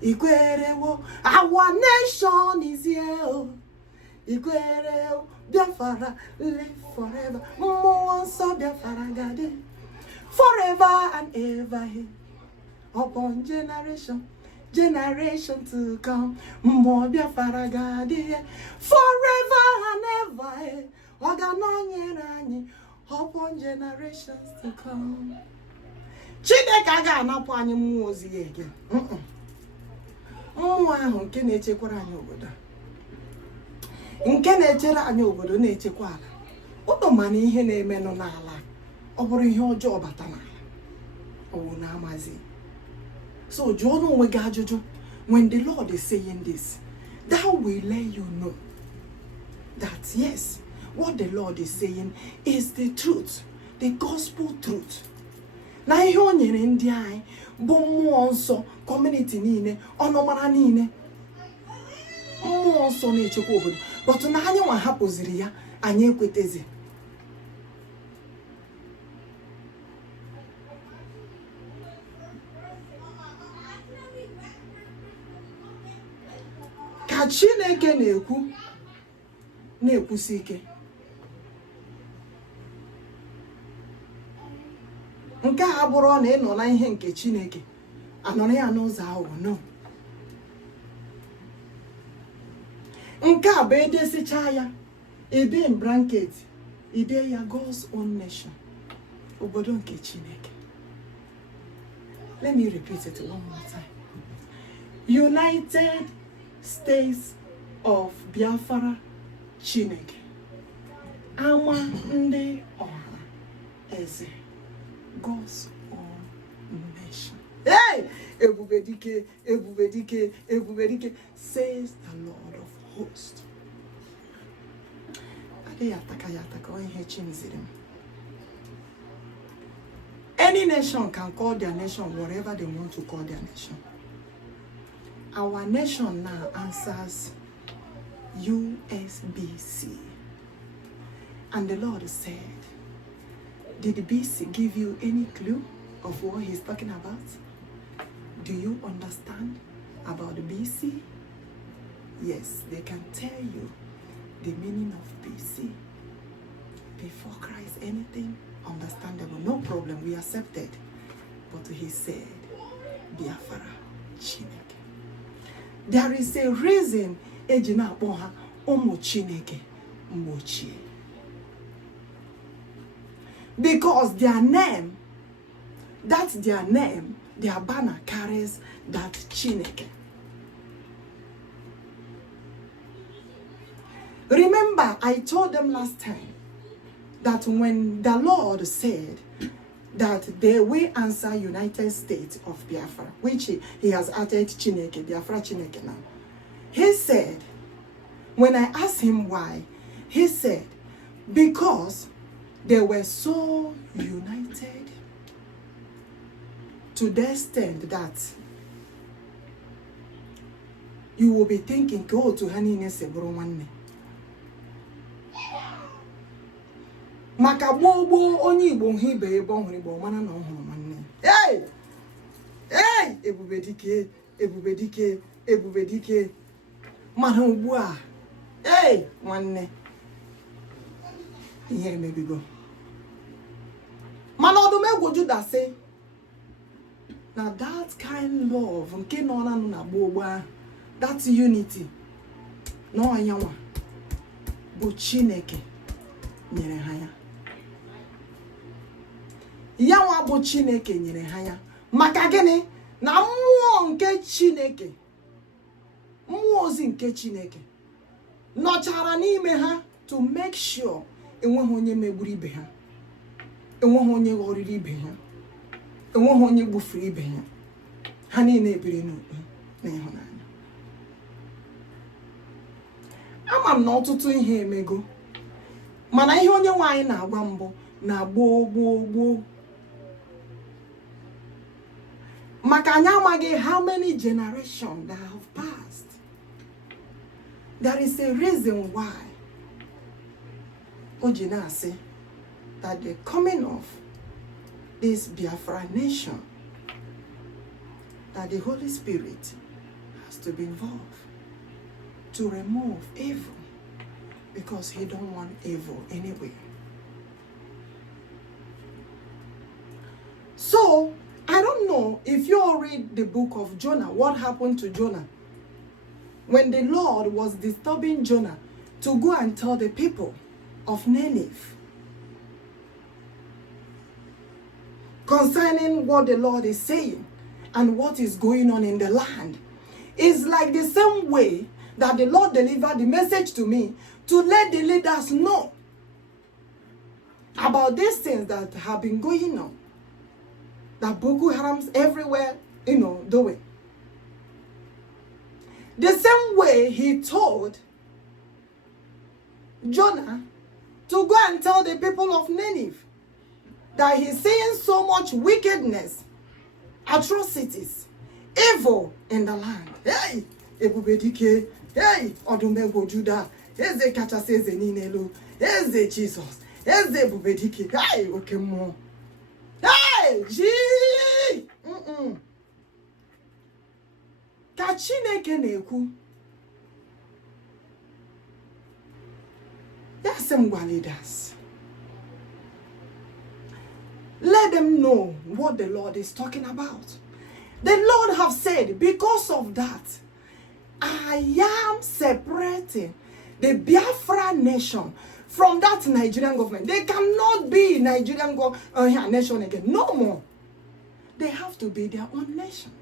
ikwerewo our nation is here ikwerewo Biafra live forever Muonso Biafra gade forever and ever upon generation to come more Biafra gade forever and ever upon generations to come. Chineke aga anapụ anyị mmụọ ozi ya ege. Mmụọ ahụ nke na-echekwara anyị obodo. Nke na-echere anyị obodo na-echekwa ala. Ụtọ mana ihe na-emenụ n'ala. Ọ bụrụ ihe ọjọọ bata n'ala. Ọ bụ na amazi. So jụọ n'onwe gị ajụjụ. When the Lord is saying this, that will let you know that yes, what the Lord is saying is the truth, the gospel truth. Na ihe o nyere ndị anyị bụ Muonso community niile, ọnụmara niile. mmụọ nsọ na-echekwa obodo, but na anyị nwa hapụziri ya, anyị ekwetezi. Ka Chineke na-ekwusi ike. Nke a bụrụ na ị nọ na ihe nke Chineke, anọrọ ya n'ụzọ ahụ, no. Nke a bụ edesicha ya, ebe in blanket, ide ya God's own nation, obodo nke Chineke. Let me repeat it one more time. United States of Biafra Chineke. Ama ndị ọha eze. God's own nation. Hey! Ebube dike, ebube dike, ebube dike, says the Lord of hosts. Any nation can call their nation whatever they want to call their nation. Our nation now answers USBC. And the Lord said, did BC give you any clue of what he's talking about? Do you understand about BC? Yes, they can tell you the meaning of BC. Before Christ, anything understandable, no problem, we accepted. But he said, Biafra Chineke. There is a reason ejina akpọha ụmụ Chineke mgbochie. Because their name, that's their name, their banner carries that Chineke. Remember, I told them last time that when the Lord said that they will answer United States of Biafra, which he has added Chineke, Biafra Chineke now. He said, when I asked him why, he said, because they were so united to the extent that you will be thinking, go to Hanine Sebro one. Maka gbogbo onye Igbo hibe ebe ọhụrụ Igbo mana na ọhụrụ nwanne. Hey! Hey! Ebube dike, ebube dike, ebube dike. Mana ugbu a. Hey! Nwanne. Ihe emebigo. Mana Odiumegwu Juda say, now that kind love, nke nọ na gbogbo, that unity, no anyanwa, bụ Chineke nyere ha ya. Yanwa bụ Chineke nyere ha ya. Maka gịnị? Na mmụọ nke Chineke, mmụọ ozi nke Chineke nọchara n'ime ha to make sure enweghị onye megburu ibe ha, enweghị onye ghọrịrị ibe ha, enweghị onye gbufuru ibe ha. Ha niile ebiri n'udo na ịhụnanya. Ama m na ọtụtụ ihe emego, mana ihe onye nwaanyị na-agwa mbụ na gboo. Maka anyị amaghị how many generations that have passed. There is a reason why Ojina say that the coming of this Biafra Nation, that the Holy Spirit has to be involved to remove evil, because he don't want evil anyway. So, I don't know if you all read the book of Jonah, what happened to Jonah when the Lord was disturbing Jonah to go and tell the people of Nineveh concerning what the Lord is saying and what is going on in the land. It's like the same way that the Lord delivered the message to me to let the leaders know about these things that have been going on, that Boko Haram's everywhere, doing. The same way he told Jonah to go and tell the people of Nineveh that he's seeing so much wickedness, atrocities, evil in the land. Hey! Ebube dike, Hey, Odiumegwu Juda. Eze kachasị eze niile. Eze Jesus. Eze ebube dike. Hey, oke mmụọ. Hey, Gee! Ka Chineke na-ekwu. Yes, leaders. Let them know what the Lord is talking about. The Lord have said, because of that, I am separating the Biafra nation from that Nigerian government. They cannot be Nigerian nation again. No more. They have to be their own nation.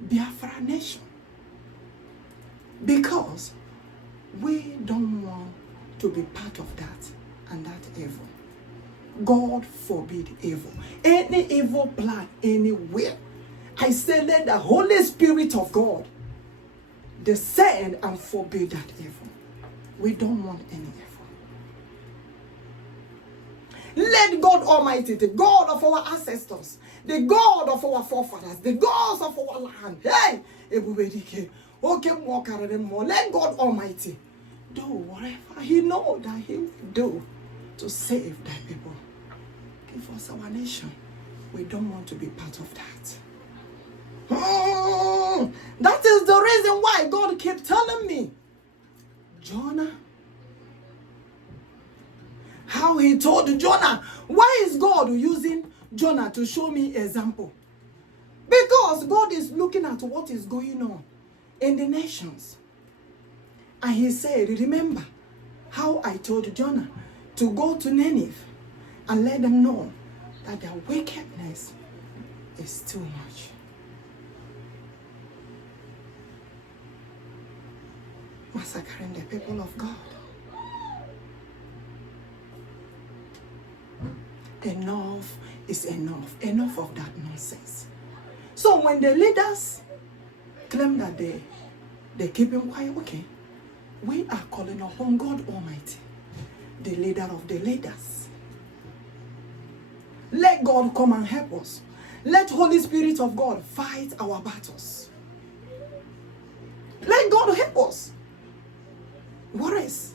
Biafra Nation. Because we don't want to be part of that and that evil. God forbid evil. Any evil plan anywhere. I say let the Holy Spirit of God descend and forbid that evil. We don't want any evil. Let God Almighty, the God of our ancestors, the God of our forefathers, the gods of our land, hey, ebube dike, oke mmụọ karịrị mmụọ, let God Almighty do whatever He knows that He will do to save thy people. Give us our nation. We don't want to be part of that. That is the reason why God kept telling me, Jonah, how He told Jonah. Why is God using Jonah to show me example? Because God is looking at what is going on in the nations. And He said, remember how I told Jonah to go to Nineveh and let them know that their wickedness is too much. Massacring the people of God. Enough is enough. Enough of that nonsense. So when the leaders claim that they keep him quiet, okay, we are calling upon God Almighty, the leader of the leaders. Let God come and help us. Let Holy Spirit of God fight our battles. Let God help us. What is?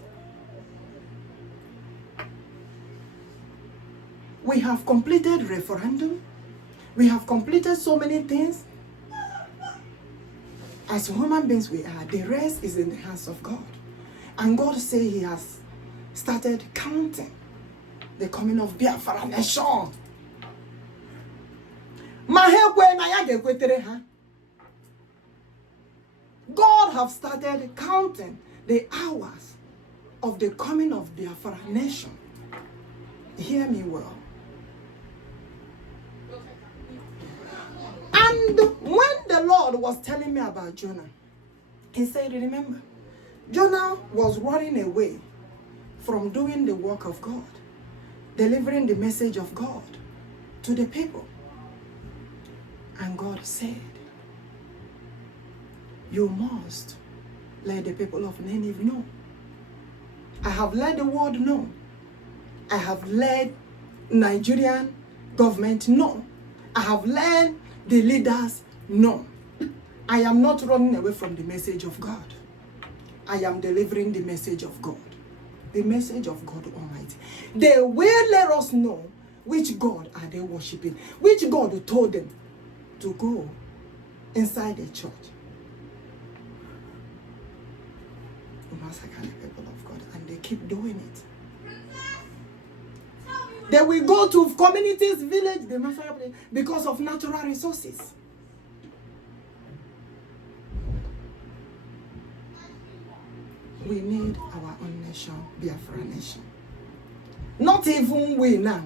We have completed referendum. We have completed so many things. As human beings we are, the rest is in the hands of God. And God says He has started counting the coming of Biafra Nation. God have started counting the hours of the coming of Biafra Nation. Hear me well. And when the Lord was telling me about Jonah, He said, remember, Jonah was running away from doing the work of God, delivering the message of God to the people. And God said, you must let the people of Nineveh know. I have let the world know. I have let Nigerian government know. I have let the leaders know. I am not running away from the message of God. I am delivering the message of God. The message of God Almighty. They will let us know which God are they worshiping. Which God told them to go inside the church. Massacre the people of God, and they keep doing it. They will go to communities, villages, they massacre because of natural resources. We need our own nation, Biafra Nation. Not even we now.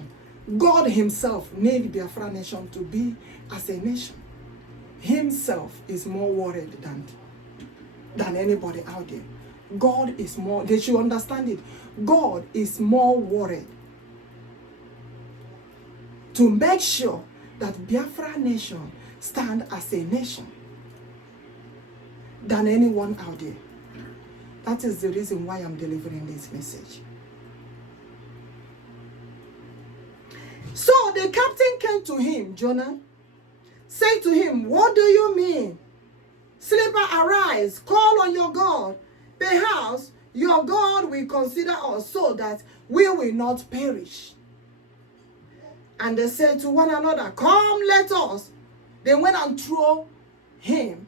God Himself need Biafra Nation to be as a nation. Himself is more worried than anybody out there. God is more, they should understand it. God is more worried to make sure that Biafra Nation stand as a nation than anyone out there. That is the reason why I'm delivering this message. So the captain came to him, Jonah, said to him, what do you mean, Sleeper, arise, call on your God. Perhaps your God will consider us so that we will not perish. And they said to one another, come, let us. They went and threw him.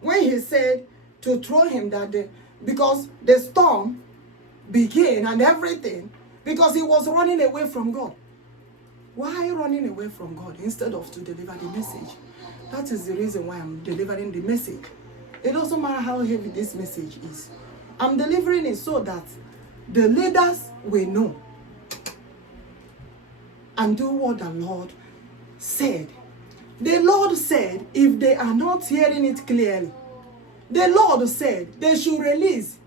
When he said to throw him because the storm began and everything, because he was running away from God. Why running away from God instead of to deliver the message? That is the reason why I'm delivering the message. It doesn't matter how heavy this message is. I'm delivering it so that the leaders will know and do what the Lord said. The Lord said, if they are not hearing it clearly, the Lord said they should release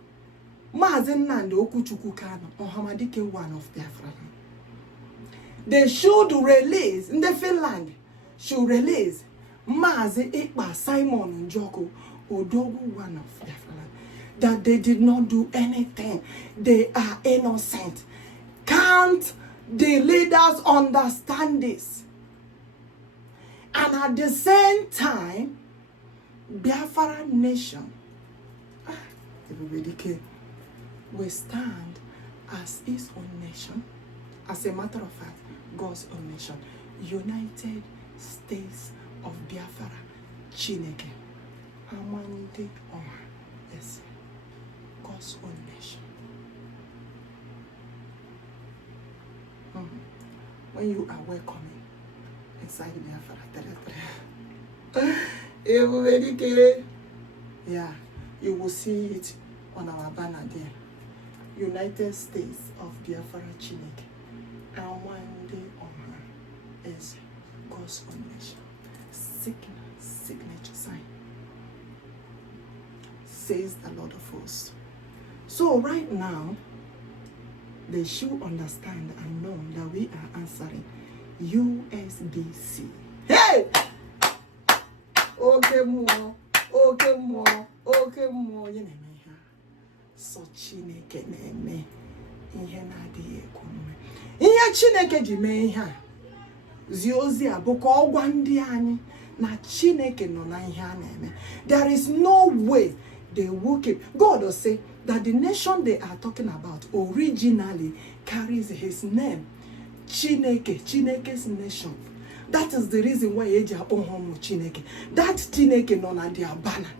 Mazen Nando CHUKWUOKIKE dike one of Biafra. They should release, in the Finland, should release Mazi Ikpa Simon Njoko Odogu one of Biafra. That they did not do anything. They are innocent. Can't the leaders understand this? And at the same time, Biafra Nation, everybody will stand as his own nation. As a matter of fact, God's own nation. United States of Biafra Chineke. Ammadi Isee. God's own nation. When you are welcoming inside Biafra territory, yeah, you will see it on our banner there. United States of Biafra Chineke. Ammadi Isee. God's own nation. Signature sign. Says the Lord of hosts. So right now, they should understand and know that we are answering USBC. Hey! Okay, more. So Chineke na-eme ihe na-adịghị ekwu omume. Ihe Chineke ji mee ihe a zi ozi a bụ ka ọ gwa ndị anyị na Chineke nọ na ihe a na-eme. There is no way they will keep. God will say that the nation they are talking about originally carries his name. Chineke's nation. That is the reason why eji akpọ home Chineke. That Chineke nọ na their banner.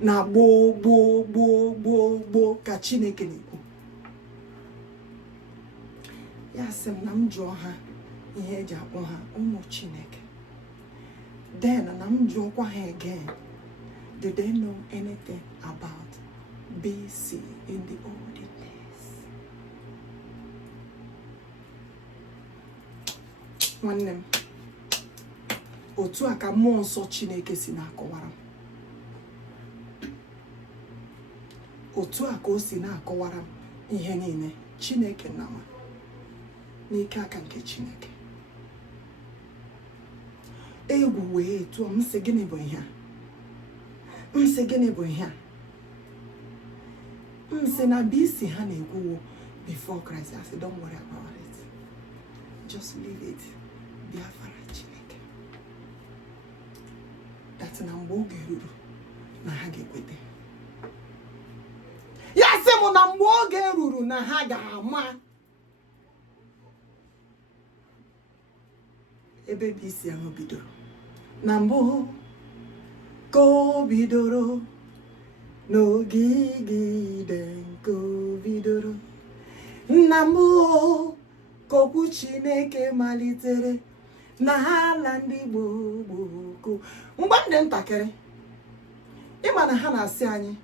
Na bo ka Chineke na-ekwu. Ya sị m na m jụọ ha ihe eji akpọ ha ụmụ Chineke. Then na m jụọkwa ha again. Did they know anything about BC in the olden days? Nwanne m, otu a ka Muonso Chineke si na-akọwara. Otu a ka o si na-akọwara ihe niile Chineke nama n'ike aka nke Chineke. Egwu wee tụọ m sị gịnị bụ ihe a? M sị gịnị bụ ihe a? M sị na BC ha na-ekwu before Christ. I said, don't worry about it. Just leave it. Biafra Chineke. That's na mgbe oge ruru na ha ga-ekwete. Ya sị m na mgbe oge ruru na ha ga-ama ebe BC ahụ bidoro. Na mbụ ka o bidoro n'ogigide nke o bidoro. Na mbụ ka okwu Chineke malitere na ala ndị gboo. Mgbe m dị ntakịrị, ịma na ha na-asị anyị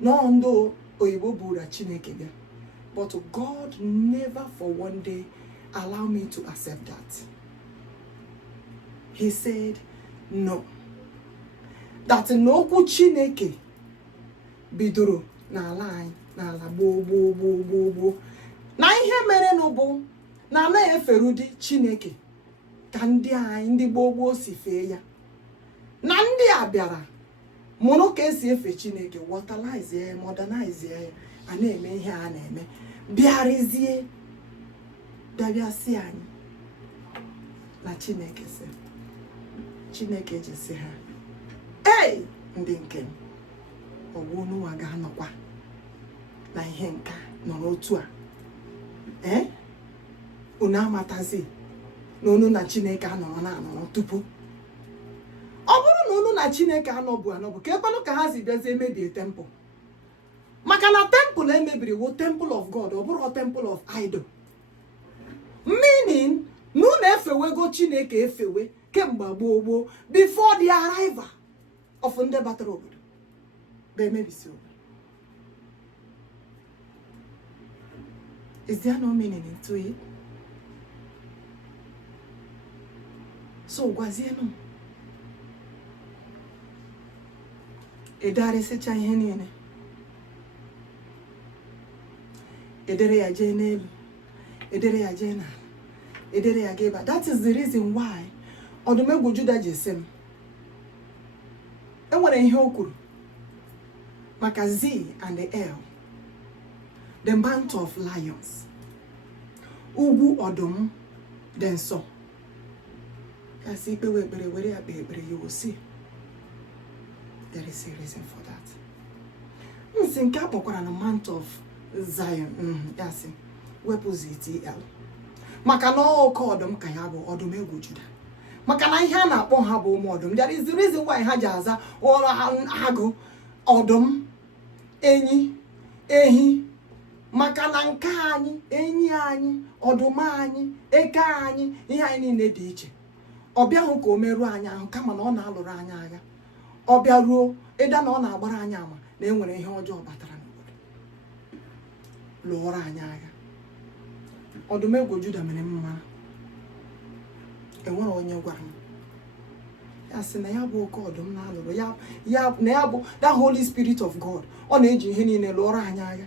na ndị oyibo buru Chineke bịa. But God never for one day allowed me to accept that. He said no. That n'okwu Chineke bidoro n'ala anyị, n'ala gboo. Na ihe mere n'ụbụ na na-eferudi Chineke ka ndị anyị ndị gboo si fee ya. Na ndị a bịara mụrụ ka esi efe Chineke, waterlize ya, modernize ya, a na-eme ihe a na-eme. Bịarizie dabịa si anyị na Chineke si. Chineke ji si ha, hey, ndị nke m ọgwụ unu wa ga-anọkwa na ihe nka nọ n'otu a unu amatazi na unu na Chineke anọrọ na-anọrọ tupu ọ bụrụ na unu na Chineke anọbụ ka ekwenụ ka ha si bịazie emebie temple maka na temple emebiri wo temple of God ọ bụrụ temple of idol meaning na unu efewego Chineke efewe kemgbe gboo before the arrival of ndị batara obodo bụ emebisi obodo. Is there no meaning into it? So gwazienụ edarịsịcha ihe niile edere ya jee n'elu edere ya jee n'ala edere ya gee ebe. That is the reason why Odiumegwu Juda ji sị m enwere ihe o kwuru maka Z and the L, the mount of lions, ugwu ọdụm dị nsọ. Kasi ikpe wekpere were ya kpee ekpere, you will see there is a reason for that. Nsi nke akpọkwara na mount of Zion yasi wepụzi TL maka na oke ọdụm ka ya bụ Odiumegwu Juda, maka na ihe a na-akpọ ha bụ ụmụ ọdụm. There is the reason why ha ji aza ụlọ agụ ọdụm enyi ehi, maka na nke anyị enyi anyị ọdụm anyị eke anyị ihe anyị niile dị iche. Ọ bịahụ ka o meruo anyị ahụ kama na ọ na-alụrụ anyị agha. Ọ bịaruo ịda na ọ na-agbara anyị ama na enwere ihe ọjọọ batara n'obodo lụọrọ anyị agha. Odiumegwu Juda mere mma, enwere onye gwara m ya sị na ya bụ oke ọdụm na-alụrụ ya na ya bụ that Holy Spirit of God. Ọ na-eji ihe niile lụọrọ anyị agha.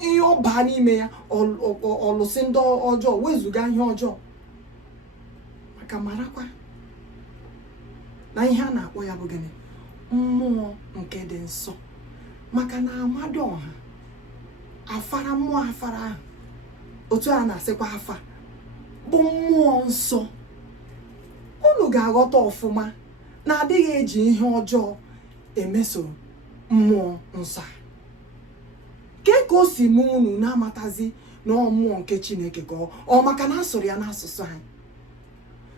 Ihe ọ baa n'ime ya ọlụsị ndị ọjọọ wezụga ihe ọjọọ. Maka marakwa na ihe a na-akpọ ya bụ gịnị? Mmụọ nke dị nsọ. Maka na Ammadi ọha Afara, mmụọ Afara ahụ otu a na-asịkwa afa bụ mmụọ nsọ. Unu ga-aghọta ọfụma na adịghị eji ihe ọjọọ emeso mmụọ nsọ. Ka o si mụ unu na-amatazi na mmụọ nke Chineke ka ọ maka na asụrụ ya n'asụsụ anyị.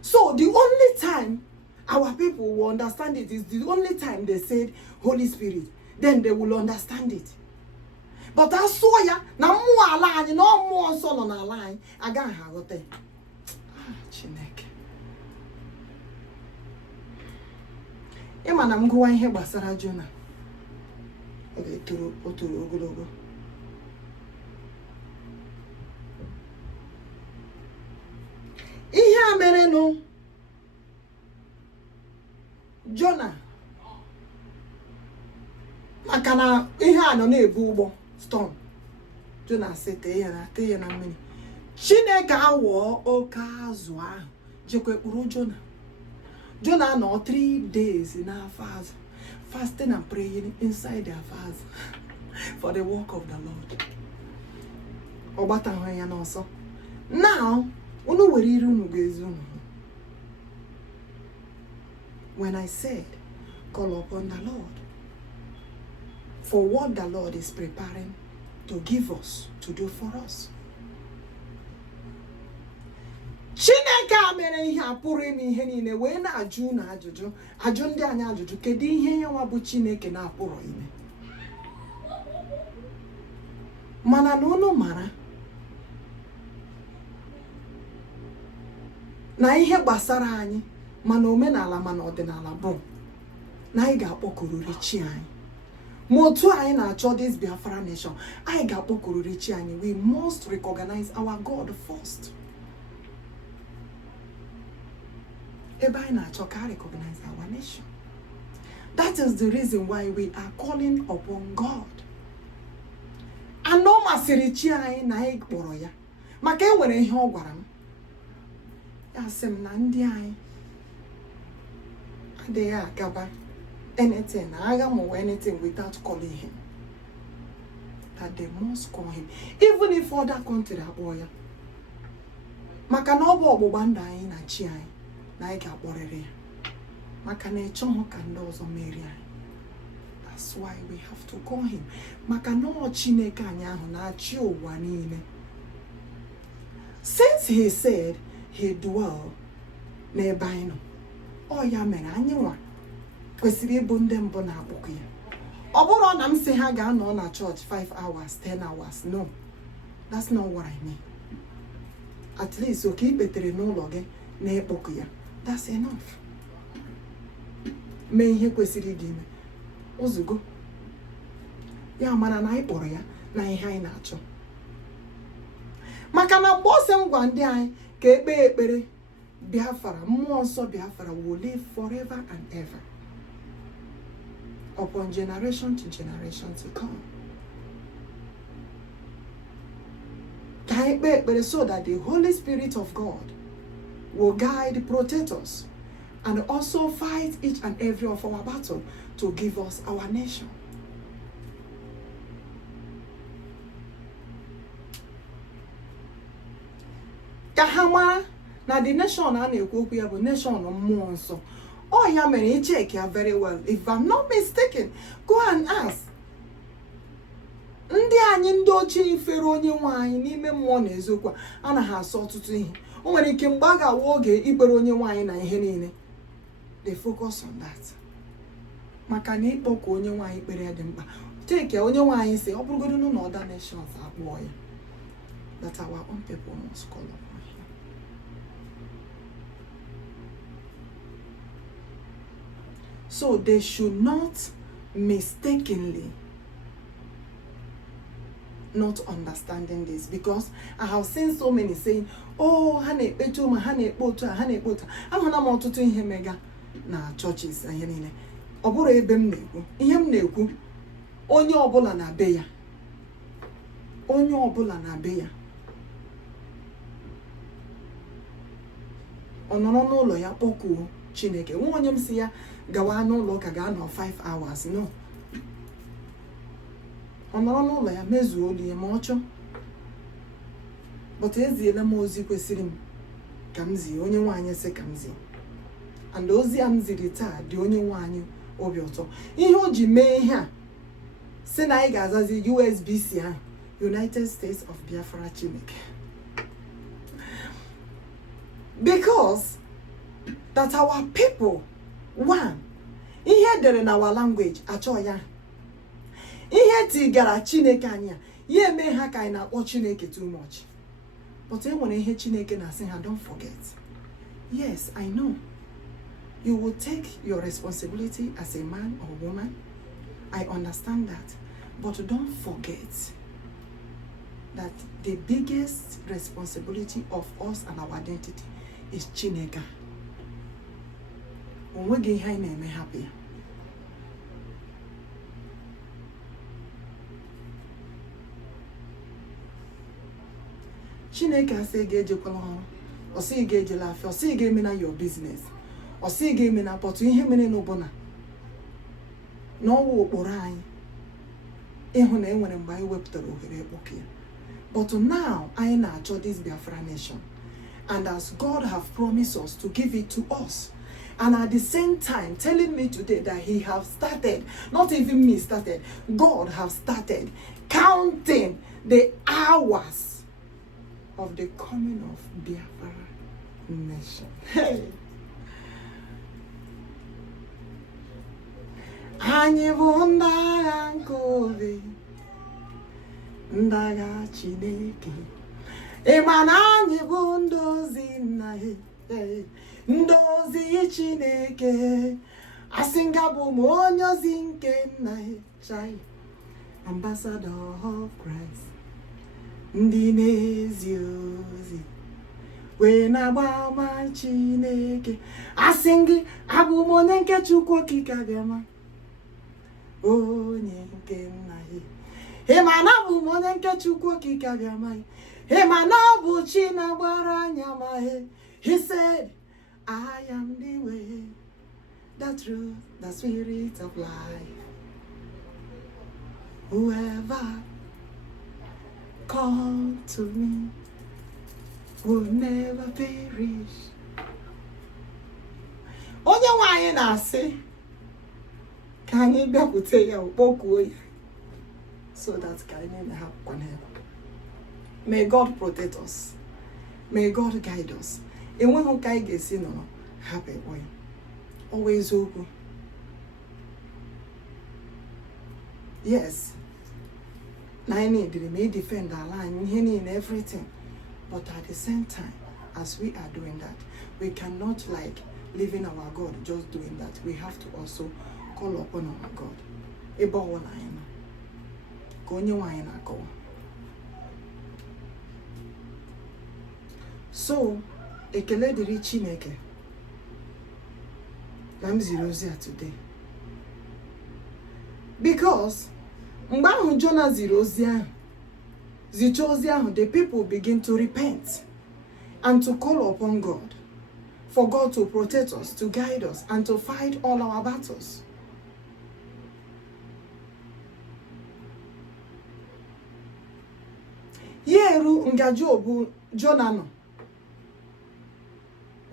So the only time our people will understand it is the only time they said Holy Spirit, then they will understand it. But I saw ya na mmụọ ala anyị na mmụọ nsọ nọ n'ala anyị agaghị aghọta ya. Chineke, ịma na m gụwa ihe gbasara Jona o toro ogologo. Ihe a mere nụ Jona maka na ihe a nọ na-ebu ụgbọ storm. Jona sị tee ya na mmiri. Chineke awọ oke azụ ahụ jekwe kpụrụ Jona nọ 3 days n'afọ azụ, fasting and praying inside the afọ for the work of the Lord. Ọ gbatahụ ya n'ọsọ. Now unu were iru unu ga-ezu unu. When I said call upon the Lord for what the Lord is preparing to give us, to do for us. Chineke a mere ihe a pụrụ ime ihe niile wee na-ajụ na ajụ ndị anyị ajụjụ, kedu ihe ya nwa bụ Chineke na-apụrụ ime? Mana na unu mara na ihe gbasara anyị mana omenala mana ọdịnala bụ na anyị ga-akpọkuriri chi anyị. Ma otu anyị na-achọ this Biafra Nation, anyị ga-akpọkuriri chi anyị. We must recognize our God first. Ebe anyị na-achọ ka recognize our nation. That is the reason why we are calling upon God. Anọ masịrị chi anyị na anyị kpọrọ ya maka enwere ihe ọ gwara m. Ya sị m na ndị anyị adịghị agaba anything, agha ma anything without calling him. That they must call him, even if other country akpọ ya. Maka na ọ bụ ọgbụgba ndụ anyị na chi anyị na anyị ga-akpọrịrị ya. maka na echọghị ka ndị ọzọ merie anyị. That's why we have to call him. Maka na ọ Chineke anyị ahụ na-achị ụwa niile. Since he said he dwell n'ebe anyị nọ, ọ ya mere anyị nwa kwesịrị ịbụ ndị mbụ na-akpọku ya. Ọ bụrụ na m sị ha ga-anọ na church 5 hours, 10 hours. No, that's not what I mean. At least oke ikpetere n'ụlọ gị na-ekpọku ya, that's enough. Mee ihe kwesịrị gị ime ozugbo ya mara na anyị kpọrọ ya na ihe anyị na-achọ. Maka na mgbe ose ngwa ndị anyị ka ekpe ekpere Biafra, mmụọ nsọ Biafra will live forever and ever upon generation to generation to come. Ka anyị kpee ekpere so that the Holy Spirit of God will guide, protect us, and also fight each and every of our battle to give us our nation. Ka ha mara na the nation a na-ekwu okwu ya bụ nation mmụọ nsọ. Oh, ya mere I check ya very well. If I'm not mistaken, go and ask. Ndị anyị ndị ochie ifere onye nwe anyị n'ime mmụọ na eziokwu anaghị asọ ọtụtụ ihe. O nwere ike mgbe a ga-awa oge ikpere onye nwe anyị na ihe niile. They focus on that. Maka na ịkpọku onye nwe anyị ikpere dị mkpa. Take ya onye nwe anyị sị ọ bụrụgodu na other nations akpọọ ya, that our own people must call upon him. So they should not mistakenly not understanding this, because I have seen so many saying, oh, hane ekpetu ma hane ekpotu hane ekpota. Ahụna m ọtụtụ ihe mega na churches ihe niile. Ọ bụrụ ebe m na-ekwu. Ihe m na-ekwu, onye ọbụla na be ya. Onye ọbụla na be ya. Ọ nọrọ n'ụlọ ya kpọkuo Chineke. Nwa onye m si ya gawa n'ụlọ ka ga-anọ 5 hours. No. Ọ nọrọ n'ụlọ ya mezuo olu ya ma ọ chọọ. But eziela m ozi kwesịrị m ka m zie, onye nwaanyị sị ka m zie. And ozi a m ziri taa dị onye nwaanyị obi ụtọ. Ihe o ji mee ihe a sị na anyị ga-azazi USBC ahụ, United States of Biafra Chineke. Because that our people, one, ihe dere na our language achọ ya. Ihe tigara Chineke anya, ya eme ha ka anyị na-akpọ Chineke too much. But e nwere ihe Chineke na-asị ha, don't forget. Yes, I know. You will take your responsibility as a man or woman. I understand that. But don't forget that the biggest responsibility of us and our identity is Chineke. Onwege ihe anyị na-eme happy. Chineke asị ga-ejekwala ọrụ, ọ sị ga-ejela afọ, ọ sị ga-eme na your business, ọ sị ga-eme na pọtụ ihe mere n'ụbụna n'ọwụ okporo anyị ịhụ na enwere mgbe anyị wepụtara ohere ekpoke ya. But now anyị na-achọ this Biafra nation, and as God have promised us to give it to us, and at the same time telling me today that he have started, not even me started, God have started counting the hours of the coming of Biafra Nation. Hey. Anyị bụ ndị agha nke obe, ndị agha Chineke. Ị ma na anyị bụ ndị ozi nna ya, ndị ozi Chineke. Asị nga bụ m onye ozi nke nna ya, chai, ambassador of Christ. Ndị na-ezi ozi wee na-agba ama Chineke. Asị gị abụ m onye nke CHUKWUOKIKE ABIAMA, onye nke nna ya. Ị ma na abụ m onye nke CHUKWUOKIKE ABIAMA. Ị ma na ọ bụ chi na-agbara anya ma he said, I am the way, the truth, the spirit of life. Whoever come to me will never perish. onye nwe anyị na-asị ka anyị bịakwute ya kpọkuo ya so that ka anyị na-ahapụkwa n'ebe. May God protect us. May God guide us. Enweghị ka anyị ga-esi nọ hapụ ekwe ya. Ọwa eziokwu. Yes, na anyị need to defend our line, ihe niile, everything. But at the same time, as we are doing that, we cannot like leaving our God just doing that. We have to also call upon our God. Ebe ọwụla anyị nọ, ka onye nwe anyị na-akọwa. So, ekele dịrị Chineke na m ziri ozi a today. Because mgbe ahụ Jonah ziri ozi ahụ, zicha ozi ahụ, the people begin to repent and to call upon God for God to protect us, to guide us, and to fight all our battles. Yeru ngaju obu Jonah no.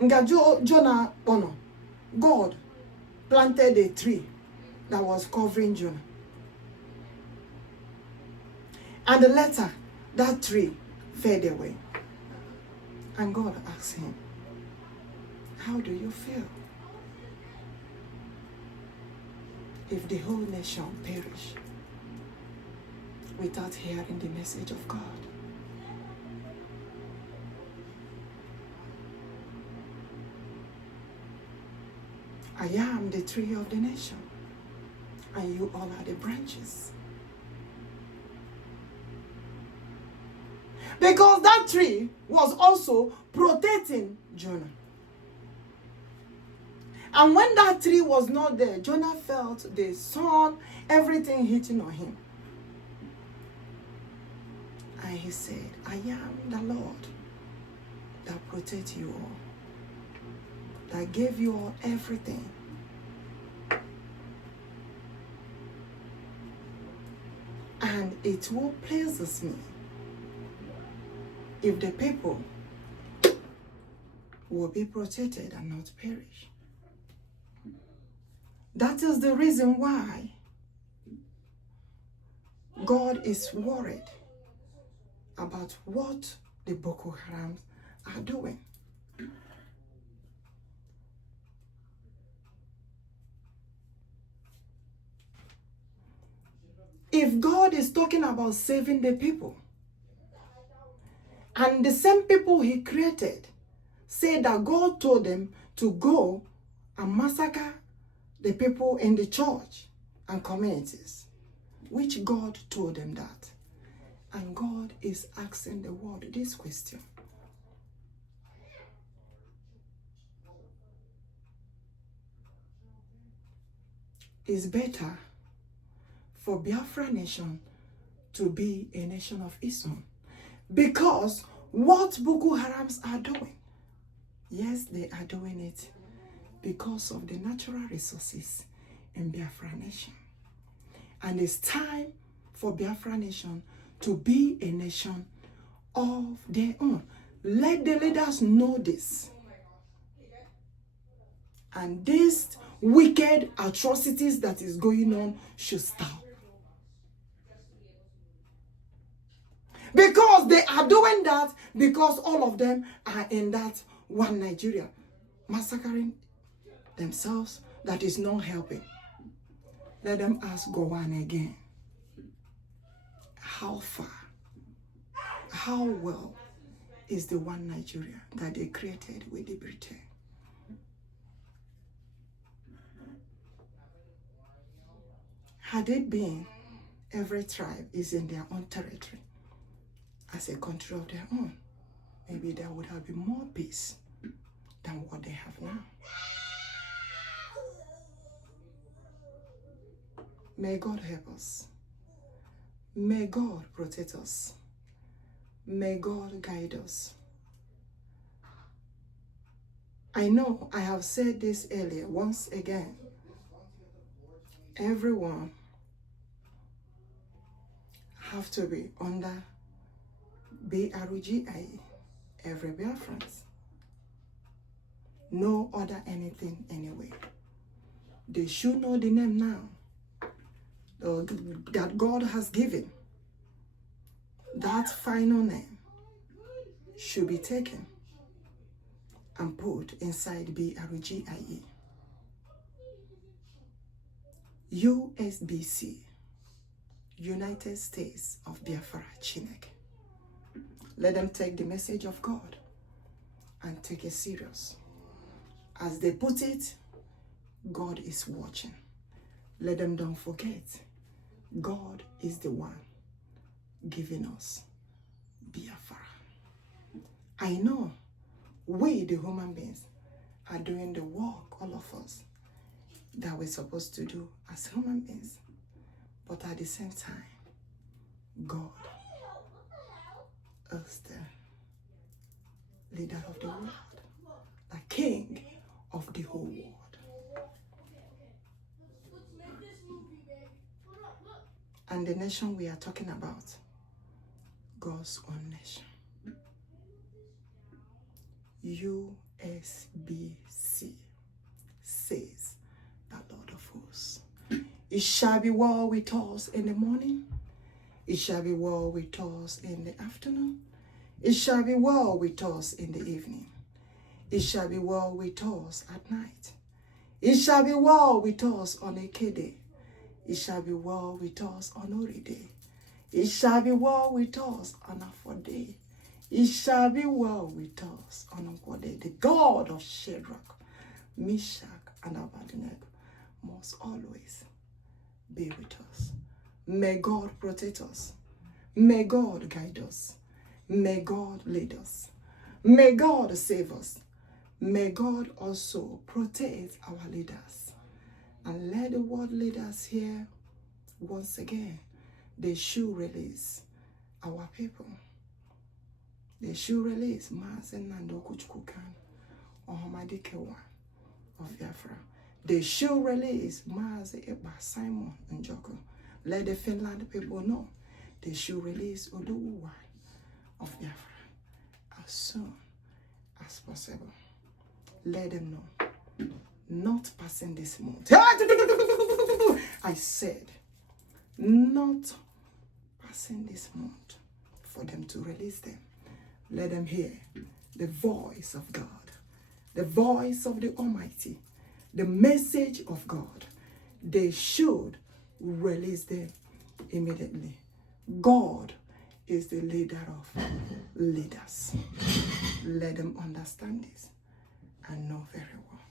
Ngaju Jonah ono. God planted a tree that was covering Jonah. And later, that tree faded away. And God asked him, how do you feel if the whole nation perish without hearing the message of God? I am the tree of the nation, and you all are the branches. Because that tree was also protecting Jonah. And when that tree was not there, Jonah felt the sun, everything hitting on him. And he said, I am the Lord that protects you all, that gave you all everything. And it will please me if the people will be protected and not perish. That is the reason why God is worried about what the Boko Haram are doing. If God is talking about saving the people, and the same people he created say that God told them to go and massacre the people in the church and communities, which God told them that. And God is asking the world this question. It's better for Biafra Nation to be a nation of its own. Because what Boko Harams are doing, yes, they are doing it because of the natural resources in Biafra Nation. And it's time for Biafra Nation to be a nation of their own. Let the leaders know this. And these wicked atrocities that is going on should stop. Because they are doing that because all of them are in that one Nigeria, massacring themselves. That is not helping. Let them ask Gowan again. How far, how well is the one Nigeria that they created with the Britain? Had it been every tribe is in their own territory, as a country of their own, maybe there would have been more peace than what they have now. May God help us. May God protect us. May God guide us. I know I have said this earlier, once again. Everyone have to be under BRGI, every Biafrans. no other anything anyway. They should know the name now that God has given. That final name should be taken and put inside BRGIE. USBC, United States of Biafra Chineke. Let them take the message of God and take it serious. As they put it, God is watching. Let them don't forget, God is the one giving us Biafra. I know we, the human beings, are doing the work, all of us, that we're supposed to do as human beings. But at the same time, God is the leader of the world, the king of the whole world. And the nation we are talking about, God's own nation. USBC says the Lord of hosts. It shall be well with us in the morning. It shall be well with us in the afternoon. It shall be well with us in the evening. It shall be well with us at night. It shall be well with us on a K-day. It shall be well with us on Ori day. It shall be well with us on a 4-day. It shall be well with us on a 4-day. The God of Shadrach, Meshach, and Abednego must always be with us. May God protect us. May God guide us. May God lead us. May God save us. May God also protect our leaders. And let the world leaders here, once again, they should release our people. They should release Ammadi of Biafra. They should release Simon and Joko. Let the Finland people know. They should release Odiumegwu of Biafra as soon as possible. Let them know. Not passing this month. I said, not passing this month for them to release them. Let them hear the voice of God, the voice of the Almighty, the message of God. They should release them immediately. God is the leader of leaders. Let them understand this and know very well.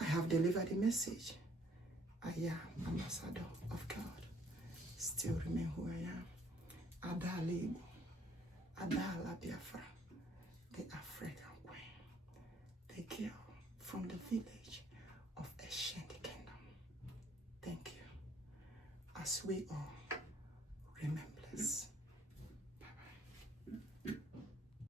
I have delivered the message. I am ambassador of God. Still remain who I am. Adali, Adala Biafra, the African queen, the girl from the village of ancient kingdom. Thank you. As we all remember this.